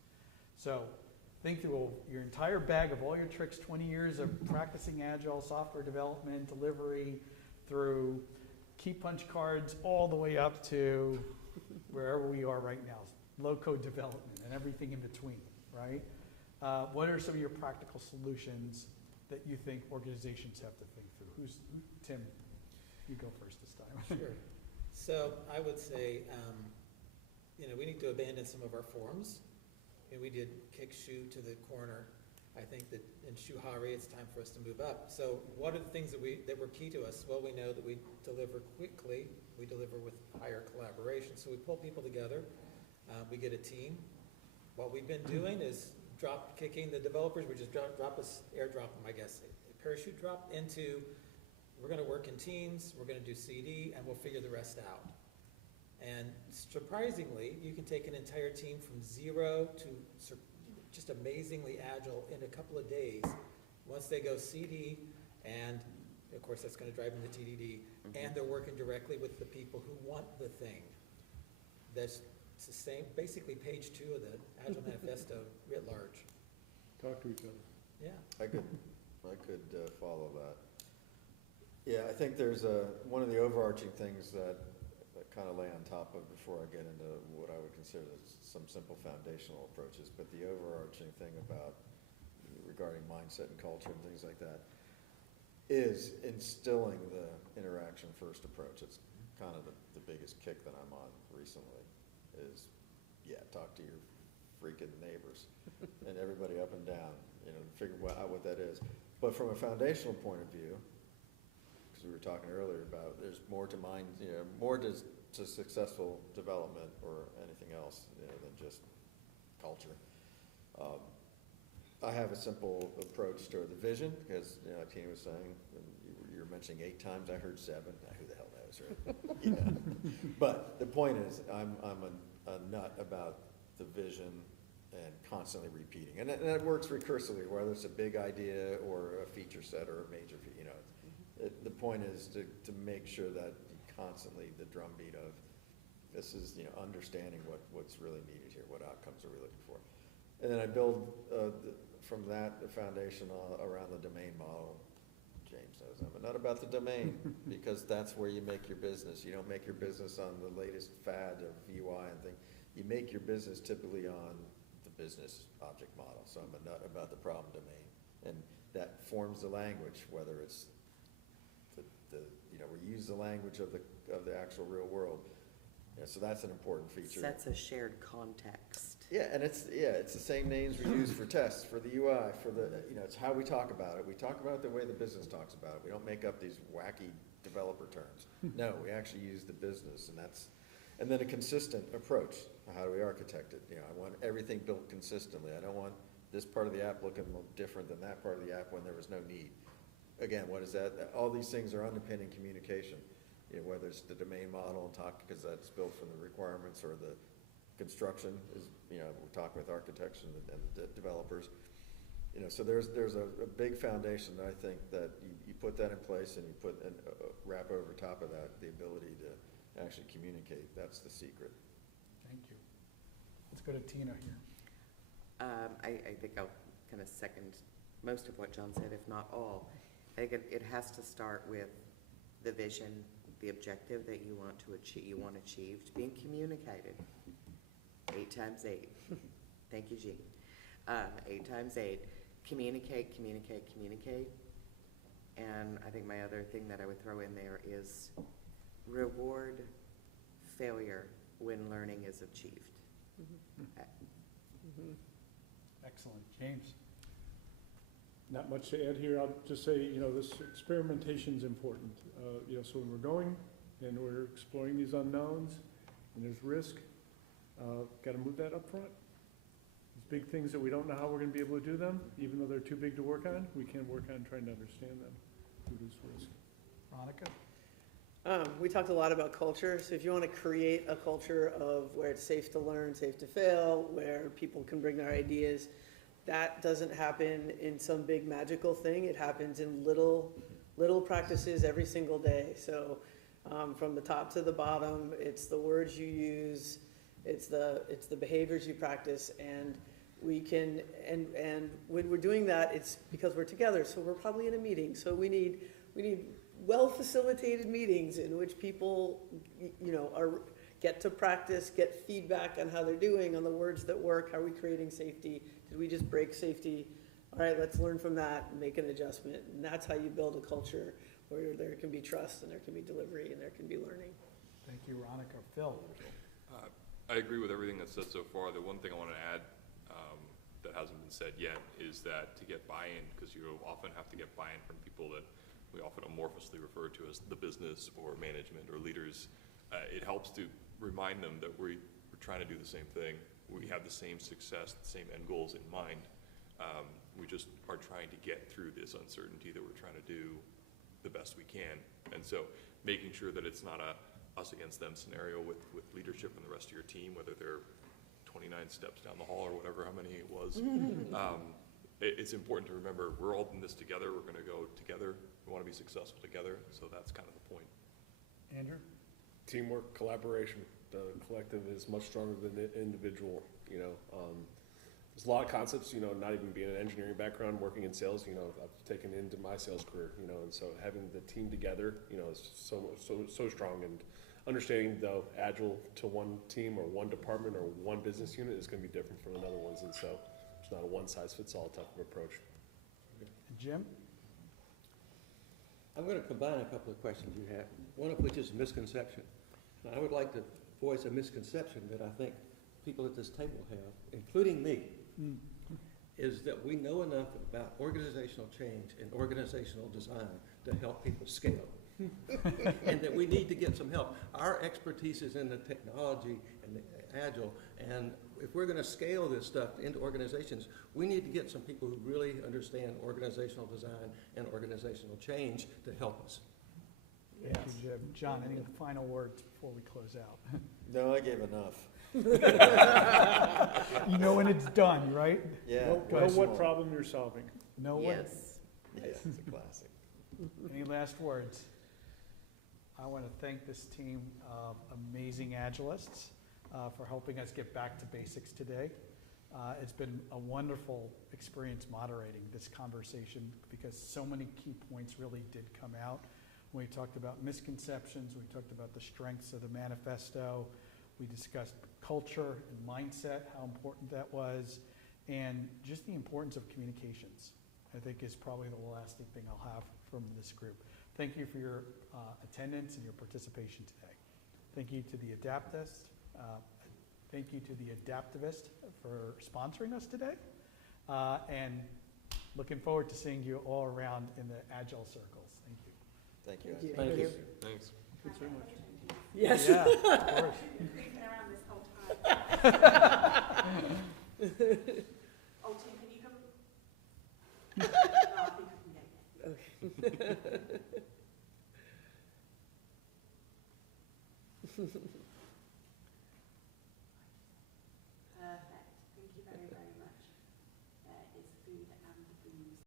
So think through your entire bag of all your tricks, 20 years of practicing Agile, software development, delivery, through key punch cards, all the way up to wherever we are right now, low-code development and everything in between, right? What are some of your practical solutions that you think organizations have to think through? Tim, you go first this time. Sure. So I would say, we need to abandon some of our forms. We did kick shoe to the corner. I think that in Shuhari, it's time for us to move up. So what are the things that were key to us? Well, we know that we deliver quickly. We deliver with higher collaboration. So we pull people together. We get a team. What we've been doing is drop kicking the developers. We just airdrop them, I guess. A parachute drop into, we're going to work in teams. We're going to do CD, and we'll figure the rest out. And surprisingly, you can take an entire team from 0 to just amazingly agile in a couple of days. Once they go CD, and of course that's going to drive them to TDD, and they're working directly with the people who want the thing. That's the same, basically page 2 of the Agile Manifesto writ large. Talk to each other. Yeah. I could follow that. Yeah, I think there's one of the overarching things that kind of lay on top of before I get into what I would consider some simple foundational approaches, but the overarching thing about regarding mindset and culture and things like that is instilling the interaction first approach. It's kind of the biggest kick that I'm on recently is, talk to your freaking neighbors and everybody up and down, figure out what that is. But from a foundational point of view, because we were talking earlier about there's more to mind, more to successful development or anything else than just culture. I have a simple approach to the vision because, like Tina was saying, you were mentioning 8 times, I heard 7. Who the hell knows, right? But the point is, I'm a nut about the vision and constantly repeating. And it works recursively, whether it's a big idea or a feature set or a major, the point is to make sure that constantly the drumbeat of this is, understanding what's really needed here, what outcomes are we looking for. And then I build from that the foundation around the domain model. James knows I'm not about the domain because that's where you make your business. You don't make your business on the latest fad of UI and things. You make your business typically on the business object model. So I'm a nut about the problem domain. And that forms the language, whether it's we use the language of the actual real world. So that's an important feature. Sets a shared context. Yeah, and it's the same names we use for tests, for the UI, for the, it's how we talk about it. We talk about it the way the business talks about it. We don't make up these wacky developer terms. No, we actually use the business, and then a consistent approach. How do we architect it? I want everything built consistently. I don't want this part of the app looking different than that part of the app when there was no need. Again, what is that? All these things are underpinning communication. Whether it's the domain model and talk because that's built from the requirements, or the construction is, we're talking with architects and the developers. So there's a big foundation that I think that you put that in place and you put and wrap over top of that the ability to actually communicate. That's the secret. Thank you. Let's go to Tina here. I think I'll kind of second most of what John said, if not all. I think it has to start with the vision, the objective that you want achieved, being communicated. 8 times 8. Thank you, Gene. 8 times 8. Communicate, communicate, communicate. And I think my other thing that I would throw in there is reward failure when learning is achieved. Excellent. James? Not much to add here. I'll just say, this experimentation is important. So when we're going and we're exploring these unknowns and there's risk, got to move that up front. These big things that we don't know how we're going to be able to do them, even though they're too big to work on, we can work on trying to understand them, reduce risk. Ronica? We talked a lot about culture, so if you want to create a culture of where it's safe to learn, safe to fail, where people can bring their ideas, that doesn't happen in some big magical thing. It happens in little practices every single day. So from the top to the bottom, it's the words you use, it's the behaviors you practice, and we can, and when we're doing that, it's because we're together. So we're probably in a meeting. So we need well-facilitated meetings in which people, get to practice, get feedback on how they're doing, on the words that work. How are we creating safety? Did we just break safety? All right, let's learn from that and make an adjustment. And that's how you build a culture where there can be trust and there can be delivery and there can be learning. Thank you, Ronica. Phil? I agree with everything that's said so far. The one thing I want to add that hasn't been said yet is that to get buy-in, because you often have to get buy-in from people that we often amorphously refer to as the business or management or leaders, it helps to remind them that we're trying to do the same thing. We have the same success, the same end goals in mind. We just are trying to get through this uncertainty that we're trying to do the best we can. And so making sure that it's not a us against them scenario with leadership and the rest of your team, whether they're 29 steps down the hall or whatever, how many it was. It's important to remember we're all in this together. We're going to go together. We want to be successful together. So that's kind of the point. Andrew? Teamwork, collaboration. The collective is much stronger than the individual. There's a lot of concepts, not even being an engineering background, working in sales, I've taken into my sales career, and so having the team together, is so strong. And understanding, though, agile to one team or one department or one business unit is going to be different from another one's, and so it's not a one-size-fits-all type of approach. Jim? I'm going to combine a couple of questions you have, one of which is misconception. And I would like to voice a misconception that I think people at this table have, including me, is that we know enough about organizational change and organizational design to help people scale. And that we need to get some help. Our expertise is in the technology and the agile, and if we're going to scale this stuff into organizations, we need to get some people who really understand organizational design and organizational change to help us. Thank you, Jim. John, any final words before we close out? No, I gave enough. You know when it's done, right? Yeah. Know what problem you're solving. No way. Yes. Yes, it's a classic. Any last words? I want to thank this team of amazing Agilists for helping us get back to basics today. It's been a wonderful experience moderating this conversation because so many key points really did come out. We talked about misconceptions, we talked about the strengths of the manifesto, we discussed culture and mindset, how important that was, and just the importance of communications, I think is probably the lasting thing I'll have from this group. Thank you for your attendance and your participation today. Thank you to the Adaptavist. Thank you to the Adaptavist for sponsoring us today. And looking forward to seeing you all around in the Agile circles. Thank you. Thank you. Thank you. Thank you. Thanks. Thanks very much. Yes. Yeah, of course. Creeping around this whole time. Oh, Tim, can you come? No, I think I can get it.